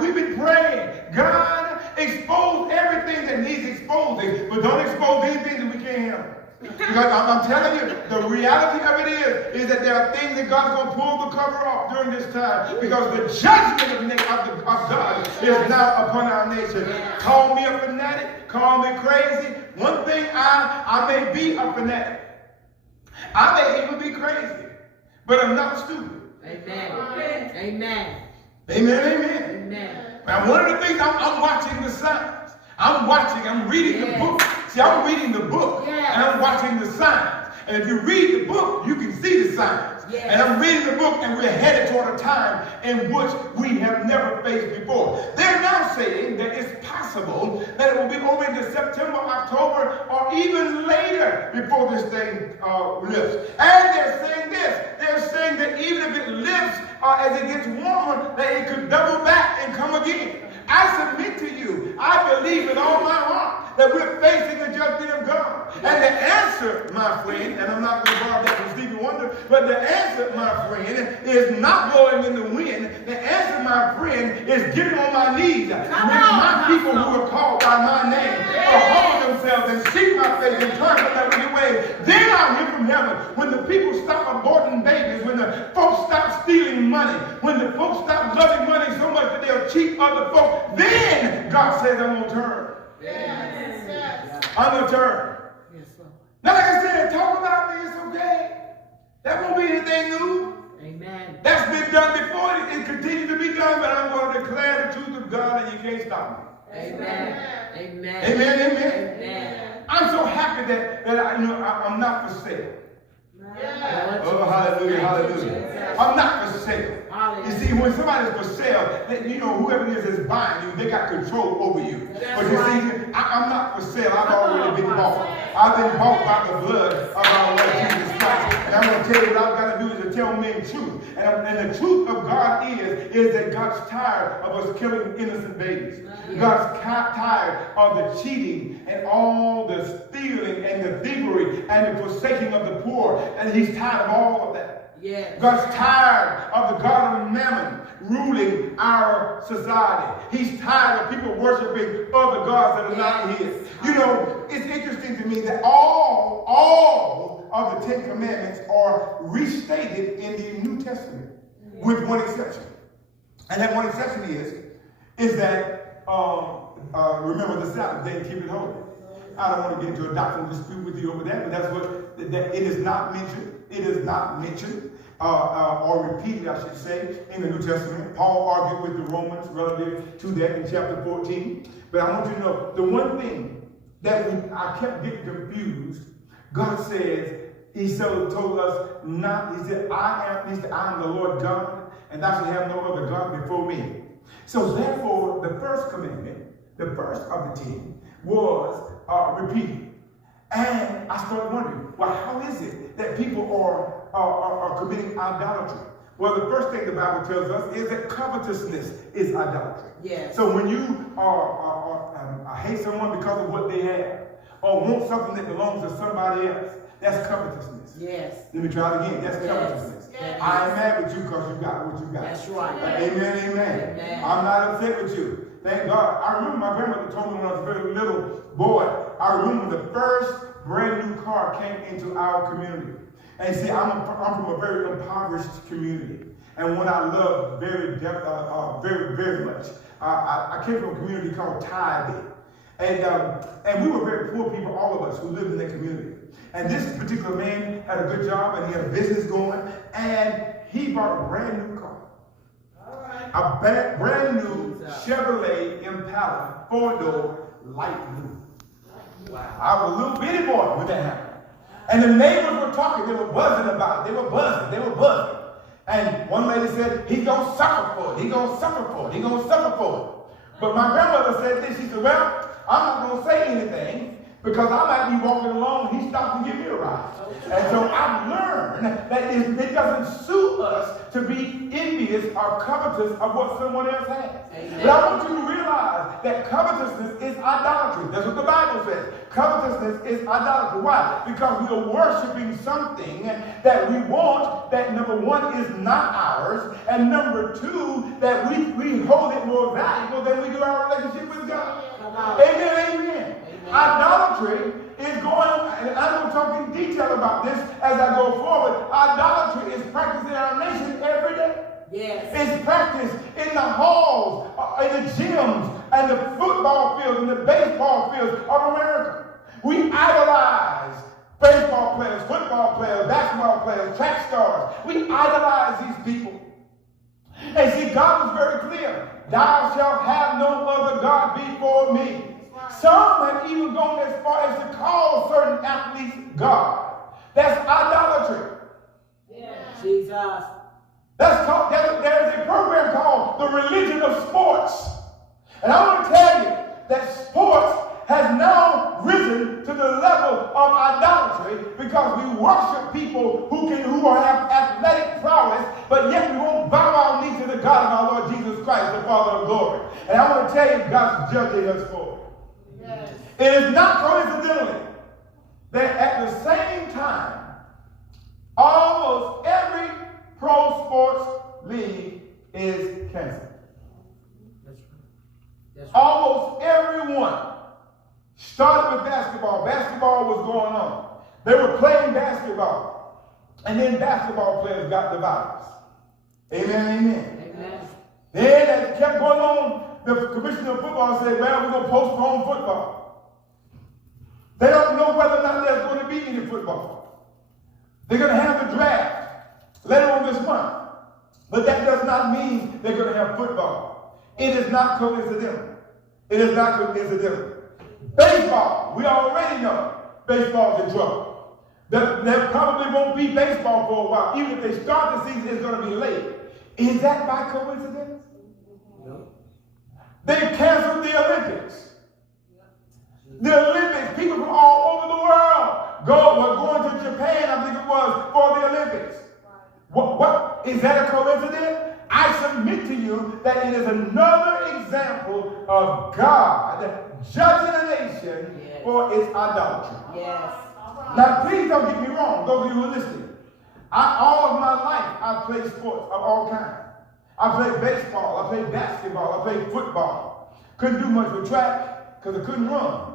We've been praying, God, expose everything that needs exposing, but don't expose anything that we can't handle. Because I'm telling you, the reality of it is that there are things that God's going to pull the cover off during this time. Because the judgment of God is now upon our nation. Call me a fanatic, call me crazy. One thing, I may be a fanatic. I may even be crazy. But I'm not stupid. Amen. Amen. Amen, amen. Amen. Now, one of the things, I'm watching the signs. I'm reading the book. See, I'm reading the book, and I'm watching the signs. And if you read the book, you can see the signs. And I'm reading the book, and we're headed toward a time in which we have never faced before. They're now saying that it's possible that it will be over into September, October, or even later before this thing lifts. And they're saying this. They're saying that even if it lifts as it gets warmer, that it could double back and come again. I submit to you, I believe with all my heart that we're facing the judgment of God. And the answer, my friend, and I'm not going to borrow that from Stevie Wonder, but the answer, my friend, is not blowing in the wind. The answer, my friend, is getting on my knees. When my people who are called by my name will humble themselves and seek my face and turn from their wicked ways, then I'll hear from heaven. When the people stop aborting babies, when the folks stop stealing money, when the folks stop loving money so much that they'll cheat other folks, then God says I'm going to turn. Yes. I'm going to turn. Yes, now, like I said, talk about me, it's okay. That won't be anything new. Amen. That's been done before. It continues to be done, but I'm going to declare the truth of God and you can't stop me. Amen. Amen. Amen. Amen. Amen. I'm so happy that I'm not for sale. Yeah. Oh, hallelujah, hallelujah. I'm not for sale. You see, when somebody's for sale, whoever it is buying you, they got control over you. But you see, I'm not for sale. I've already been bought. I've been bought by the blood of our Lord Jesus Christ. And I'm going to tell you what I've got to do is to tell men truth. And the truth of God is that God's tired of us killing innocent babies. God's tired of the cheating and all the stealing and the thievery and the forsaking of the poor. And he's tired of all of that. Yes. God's tired of the God of Mammon ruling our society. He's tired of people worshiping other gods that are not his. It's interesting to me that all of the Ten Commandments are restated in the New Testament with one exception. And that one exception is that remember the Sabbath day and keep it holy. I don't want to get into a doctrinal dispute with you over that, but that's what it is not mentioned. It is not mentioned or repeated, I should say, in the New Testament. Paul argued with the Romans relative to that in chapter 14. But I want you to know the one thing that I kept getting confused. God says, he told us not. He said, I am the Lord God, and thou shalt have no other God before me. So therefore, the first commandment, the first of the 10, was repeated. And I started wondering, well, how is it that people are committing idolatry? Well, the first thing the Bible tells us is that covetousness is idolatry. Yes. So when you hate someone because of what they have, or want something that belongs to somebody else, that's covetousness. Yes. Let me try it again. That's covetousness. Yes. I am mad with you because you got what you got. That's right. Amen, amen. Amen. I'm not upset with you. Thank God. I remember my grandmother told me when I was a very little boy, I remember the first brand new car came into our community. And see, I'm from a very impoverished community. And one I love very, very much. I came from a community called Tybee. And we were very poor people, all of us who lived in that community. And this particular man had a good job and he had a business going. And he bought a brand new car. A brand new Chevrolet Impala, 4-door, light blue. Wow. I was a little bitty boy when that happened. And the neighbors were talking, they were buzzing about it. They were buzzing. And one lady said, he's going to suffer for it. He's going to suffer for it. He's going to suffer for it. But my grandmother said this. She said, well, I'm not going to say anything because I might be walking along and he stops and give me a ride. And so I've learned that it doesn't suit us to be envious or covetous of what someone else has. Amen. But I want you to realize that covetousness is idolatry. That's what the Bible says. Covetousness is idolatry. Why? Because we are worshiping something that we want that, number one, is not ours, and number two, that we hold it more valuable than we do our relationship with God. Amen, amen. Idolatry is going, and I'm going to talk in detail about this as I go forward. Idolatry is practiced in our nation every day. Yes. It's practiced in the halls, in the gyms, and the football fields, and the baseball fields of America. We idolize baseball players, football players, basketball players, track stars. We idolize these people. And see, God was very clear. Thou shalt have no other God before me. Some have even gone as far as to call certain athletes God. That's idolatry. Yeah. Jesus. There's a program called The Religion of Sports. And I want to tell you that sports has now risen to the level of idolatry because we worship people who have athletic prowess, but yet we won't bow our knees to the God of our Lord Jesus Christ, the Father of glory. And I want to tell you, God's judging us for it. Yes. It is not coincidentally that at the same time, almost every pro sports league is canceled. That's right. Almost everyone started with basketball. Basketball was going on. They were playing basketball. And then basketball players got the virus. Amen, amen. Amen. Then as it kept going on, the commissioner of football said, well, we're going to postpone football. They don't know whether or not there's going to be any football. They're going to have the draft later on this month. But that does not mean they're going to have football. It is not coincidental. It is not coincidental. Baseball, we already know baseball's in trouble. There probably won't be baseball for a while. Even if they start the season, it's going to be late. Is that by coincidence? No. They canceled the Olympics. The Olympics, people from all over the world were going to Japan, I think it was, for the Olympics. What is that a coincidence? I submit to you that it is another example of God judging a nation for its idolatry. Yes. Now, please don't get me wrong, those of you who are listening. All of my life, I played sports of all kinds. I played baseball, I played basketball, I played football. Couldn't do much with track because I couldn't run.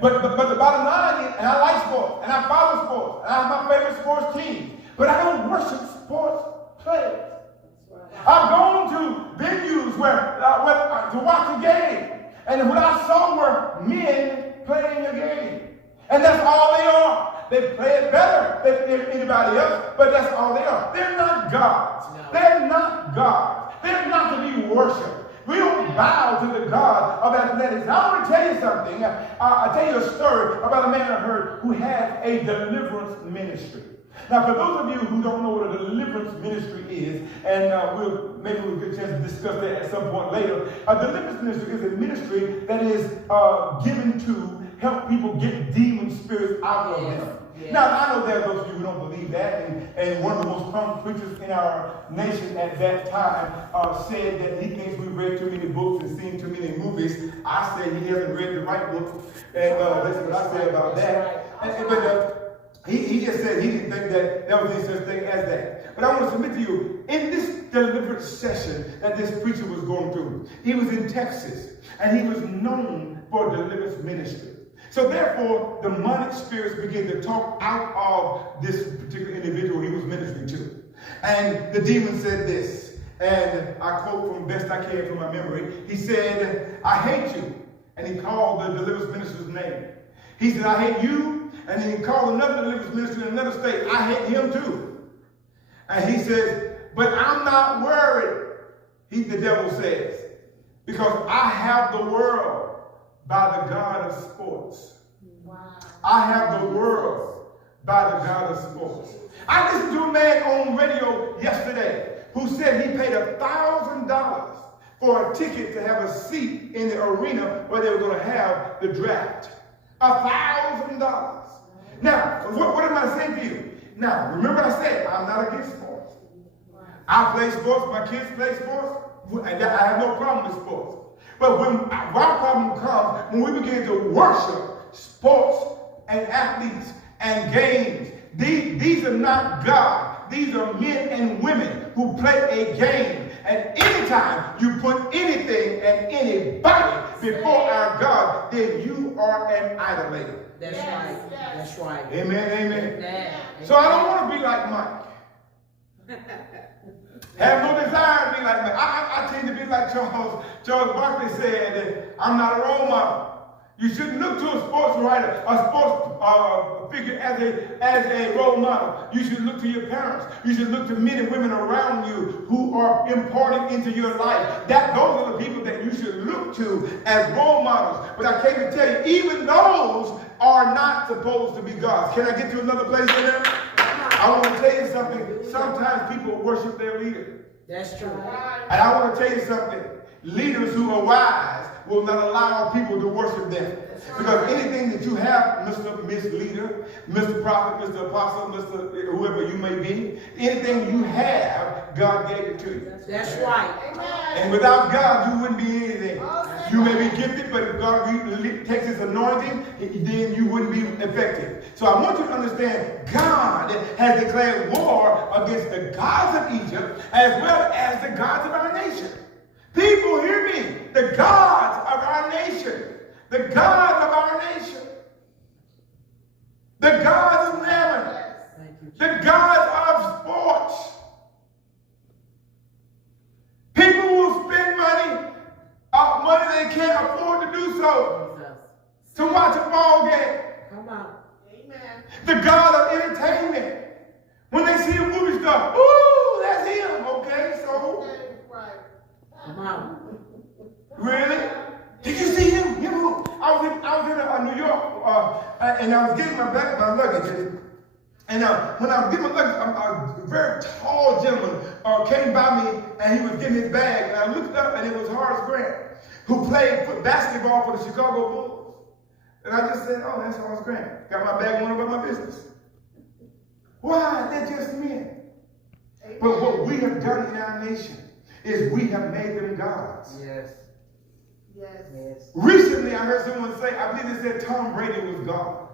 But the bottom line is, and I like sports, and I follow sports, and I have my favorite sports team, but I don't worship sports players. I've gone to venues where to watch a game, and what I saw were men playing a game. And that's all they are. They play it better than anybody else, but that's all they are. They're not gods. No. They're not gods. They're not to be worshipped. We don't bow to the God of athletics. Now, I want to tell you something. I'll tell you a story about a man I heard who had a deliverance ministry. Now, for those of you who don't know what a deliverance ministry is, and maybe we'll get a chance to discuss that at some point later, a deliverance ministry is a ministry that is given to help people get demon spirits out of them. Yes. Now, I know there are those of you who don't believe that, and one of the most prominent preachers in our nation at that time said that he thinks we've read too many books and seen too many movies. I say he hasn't read the right book, and that's what I say about that. He just said he didn't think that there was any such thing as that. But I want to submit to you, in this deliverance session that this preacher was going through, he was in Texas, and he was known for deliverance ministry. So therefore, demonic spirits began to talk out of this particular individual he was ministering to. And the demon said this, and I quote from best I can from my memory. He said, I hate you. And he called the deliverance minister's name. He said, I hate you. And then he called another deliverance minister in another state. I hate him too. And he says, but I'm not worried, the devil says, because I have the world by the God of sports. Wow. I have the world by the God of sports. I listened to a man on radio yesterday who said he paid $1,000 for a ticket to have a seat in the arena where they were going to have the draft. $1,000. Now, what am I saying to you? Now, remember I said, I'm not against sports. I play sports, my kids play sports, and I have no problem with sports. But when our problem comes, when we begin to worship sports and athletes and games, these are not God. These are men and women who play a game. And anytime you put anything and anybody before our God, then you are an idolater. That's right. That's right. Amen, amen. Amen. So I don't want to be like Mike. Have no desire to be like Mike. I tend to be like Charles Barkley said, I'm not a role model. You shouldn't look to a sports writer, a sports figure as a role model. You should look to your parents. You should look to men and women around you who are important into your life. Those are the people that you should look to as role models. But I came to tell you, even those are not supposed to be gods. Can I get to another place in there? I want to tell you something. Sometimes people worship their leader. That's true. And I want to tell you something. Leaders who are wise will not allow people to worship them. Because anything that you have, Mr. Miss Leader, Mr. Prophet, Mr. Apostle, Mr. whoever you may be, anything you have, God gave it to you. That's right. And without God, you wouldn't be anything. You may be gifted, but if God takes his anointing, then you wouldn't be effective. So I want you to understand, God has declared war against the gods of Egypt as well as the gods of our nation. People, hear me. The gods of our nation. The gods of our nation. The gods of mammon. The gods of sports. People will spend money they can't afford to do so. To watch a ball game. Come on. Amen. The God of entertainment. When they see a movie star, ooh, that's him. Okay, so. Right. Come on. Really? Did you see him? I was in New York, and I was getting my luggage. And when I was getting my luggage, a very tall gentleman came by me, and he was getting his bag. And I looked up, and it was Horace Grant, who played basketball for the Chicago Bulls. And I just said, oh, that's Horace Grant. Got my bag, went about my business. Why? They're just men. Amen. But what we have done in our nation is we have made them gods. Yes. Yes. Recently, I heard someone say, I believe they said Tom Brady was God.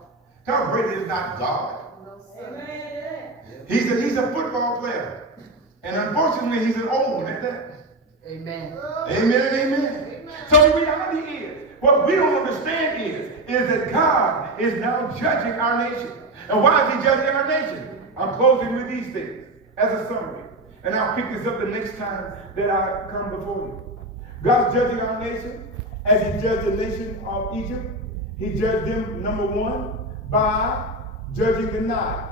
Tom Brady is not God. Amen. He's a football player. And unfortunately, he's an old one at that. Amen. Amen and amen. So the reality is, what we don't understand is that God is now judging our nation. And why is he judging our nation? I'm closing with these things as a summary. And I'll pick this up the next time that I come before you. God's judging our nation as he judged the nation of Egypt. He judged them, number one, by judging the Nile.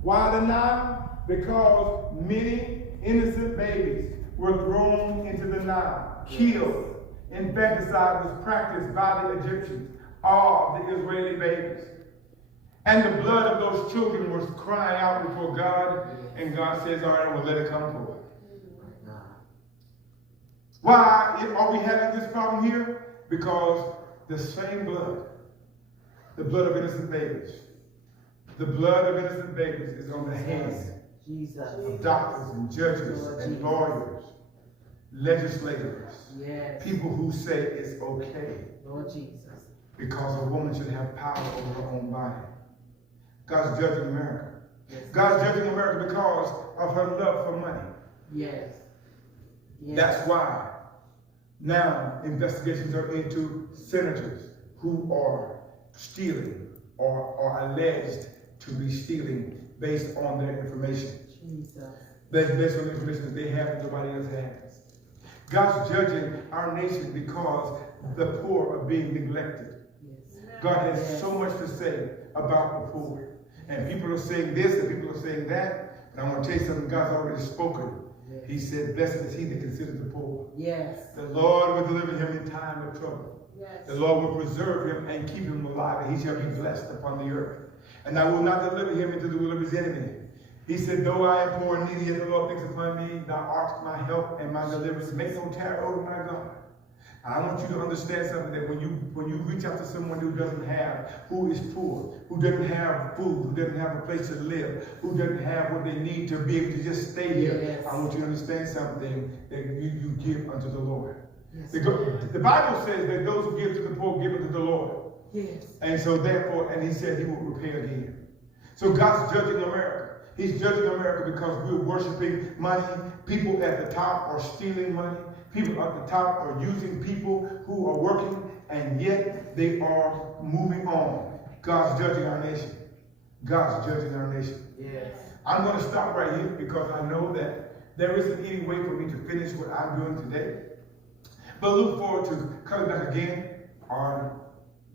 Why the Nile? Because many innocent babies were thrown into the Nile, killed. Infanticide was practiced by the Egyptians, all the Israeli babies. And the blood of those children was crying out before God, and God says, all right, I will let it come forth. Why are we having this problem here? Because the same blood, the blood of innocent babies, the blood of innocent babies is on the hands of doctors and judges and lawyers, legislators, people who say it's okay. Lord Jesus. Because a woman should have power over her own body. God's judging America. Yes. God's judging America because of her love for money. Yes. That's why now investigations are into senators who are stealing or are alleged to be stealing based on their information. Jesus. Based on the information that they have that nobody else has. God's judging our nation because the poor are being neglected. Yes. God has so much to say about the poor. And people are saying this and people are saying that. But I want to tell you something God's already spoken. Yes. He said, blessed is he that considers the poor. Yes. The Lord will deliver him in time of trouble. Yes. The Lord will preserve him and keep him alive, and he shall be blessed upon the earth. And I will not deliver him into the will of his enemy. He said, though I am poor and needy, yet the Lord thinks upon me, thou art my help and my deliverance. Make no terror over my God. I want you to understand something, that when you reach out to someone who doesn't have, who is poor, who doesn't have food, who doesn't have a place to live, who doesn't have what they need to be able to just stay here, yes. I want you to understand something, that you give unto the Lord. Yes. The Bible says that those who give to the poor give unto the Lord. Yes. And so therefore, and he said he will repay again. So God's judging America. He's judging America because we're worshiping money. People at the top are stealing money. People at the top are using people who are working, and yet they are moving on. God's judging our nation. God's judging our nation. Yes. I'm going to stop right here because I know that there isn't any way for me to finish what I'm doing today. But look forward to coming back again on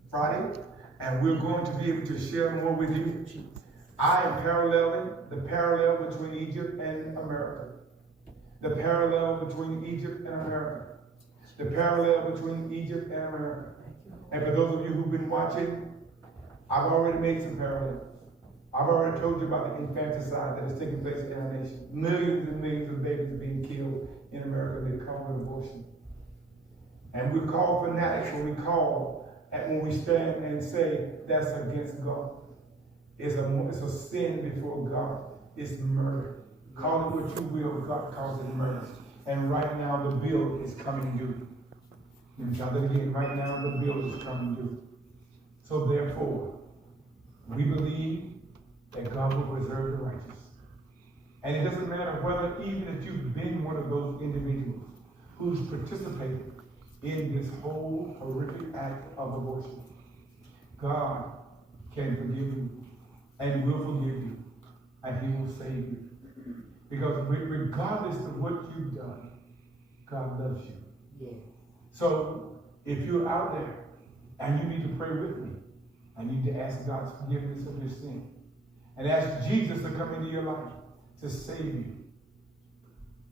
Friday, and we're going to be able to share more with you. I am paralleling the parallel between Egypt and America. The parallel between Egypt and America. The parallel between Egypt and America. And for those of you who've been watching, I've already made some parallels. I've already told you about the infanticide that is taking place in our nation. Millions and millions of babies are being killed in America. They call it abortion. And we call fanatics when we stand and say that's against God. It's a sin before God. It's murder. Call it what you will, God calls it murder. And right now the bill is coming due. Let me try that again. Right now, the bill is coming due. So therefore, we believe that God will preserve the righteous. And it doesn't matter whether even if you've been one of those individuals who's participated in this whole horrific act of abortion, God can forgive you and will forgive you, and he will save you. Because regardless of what you've done, God loves you. Yes. So if you're out there and you need to pray with me, I need to ask God's forgiveness of your sin and ask Jesus to come into your life to save you,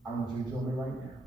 I want you to join me right now.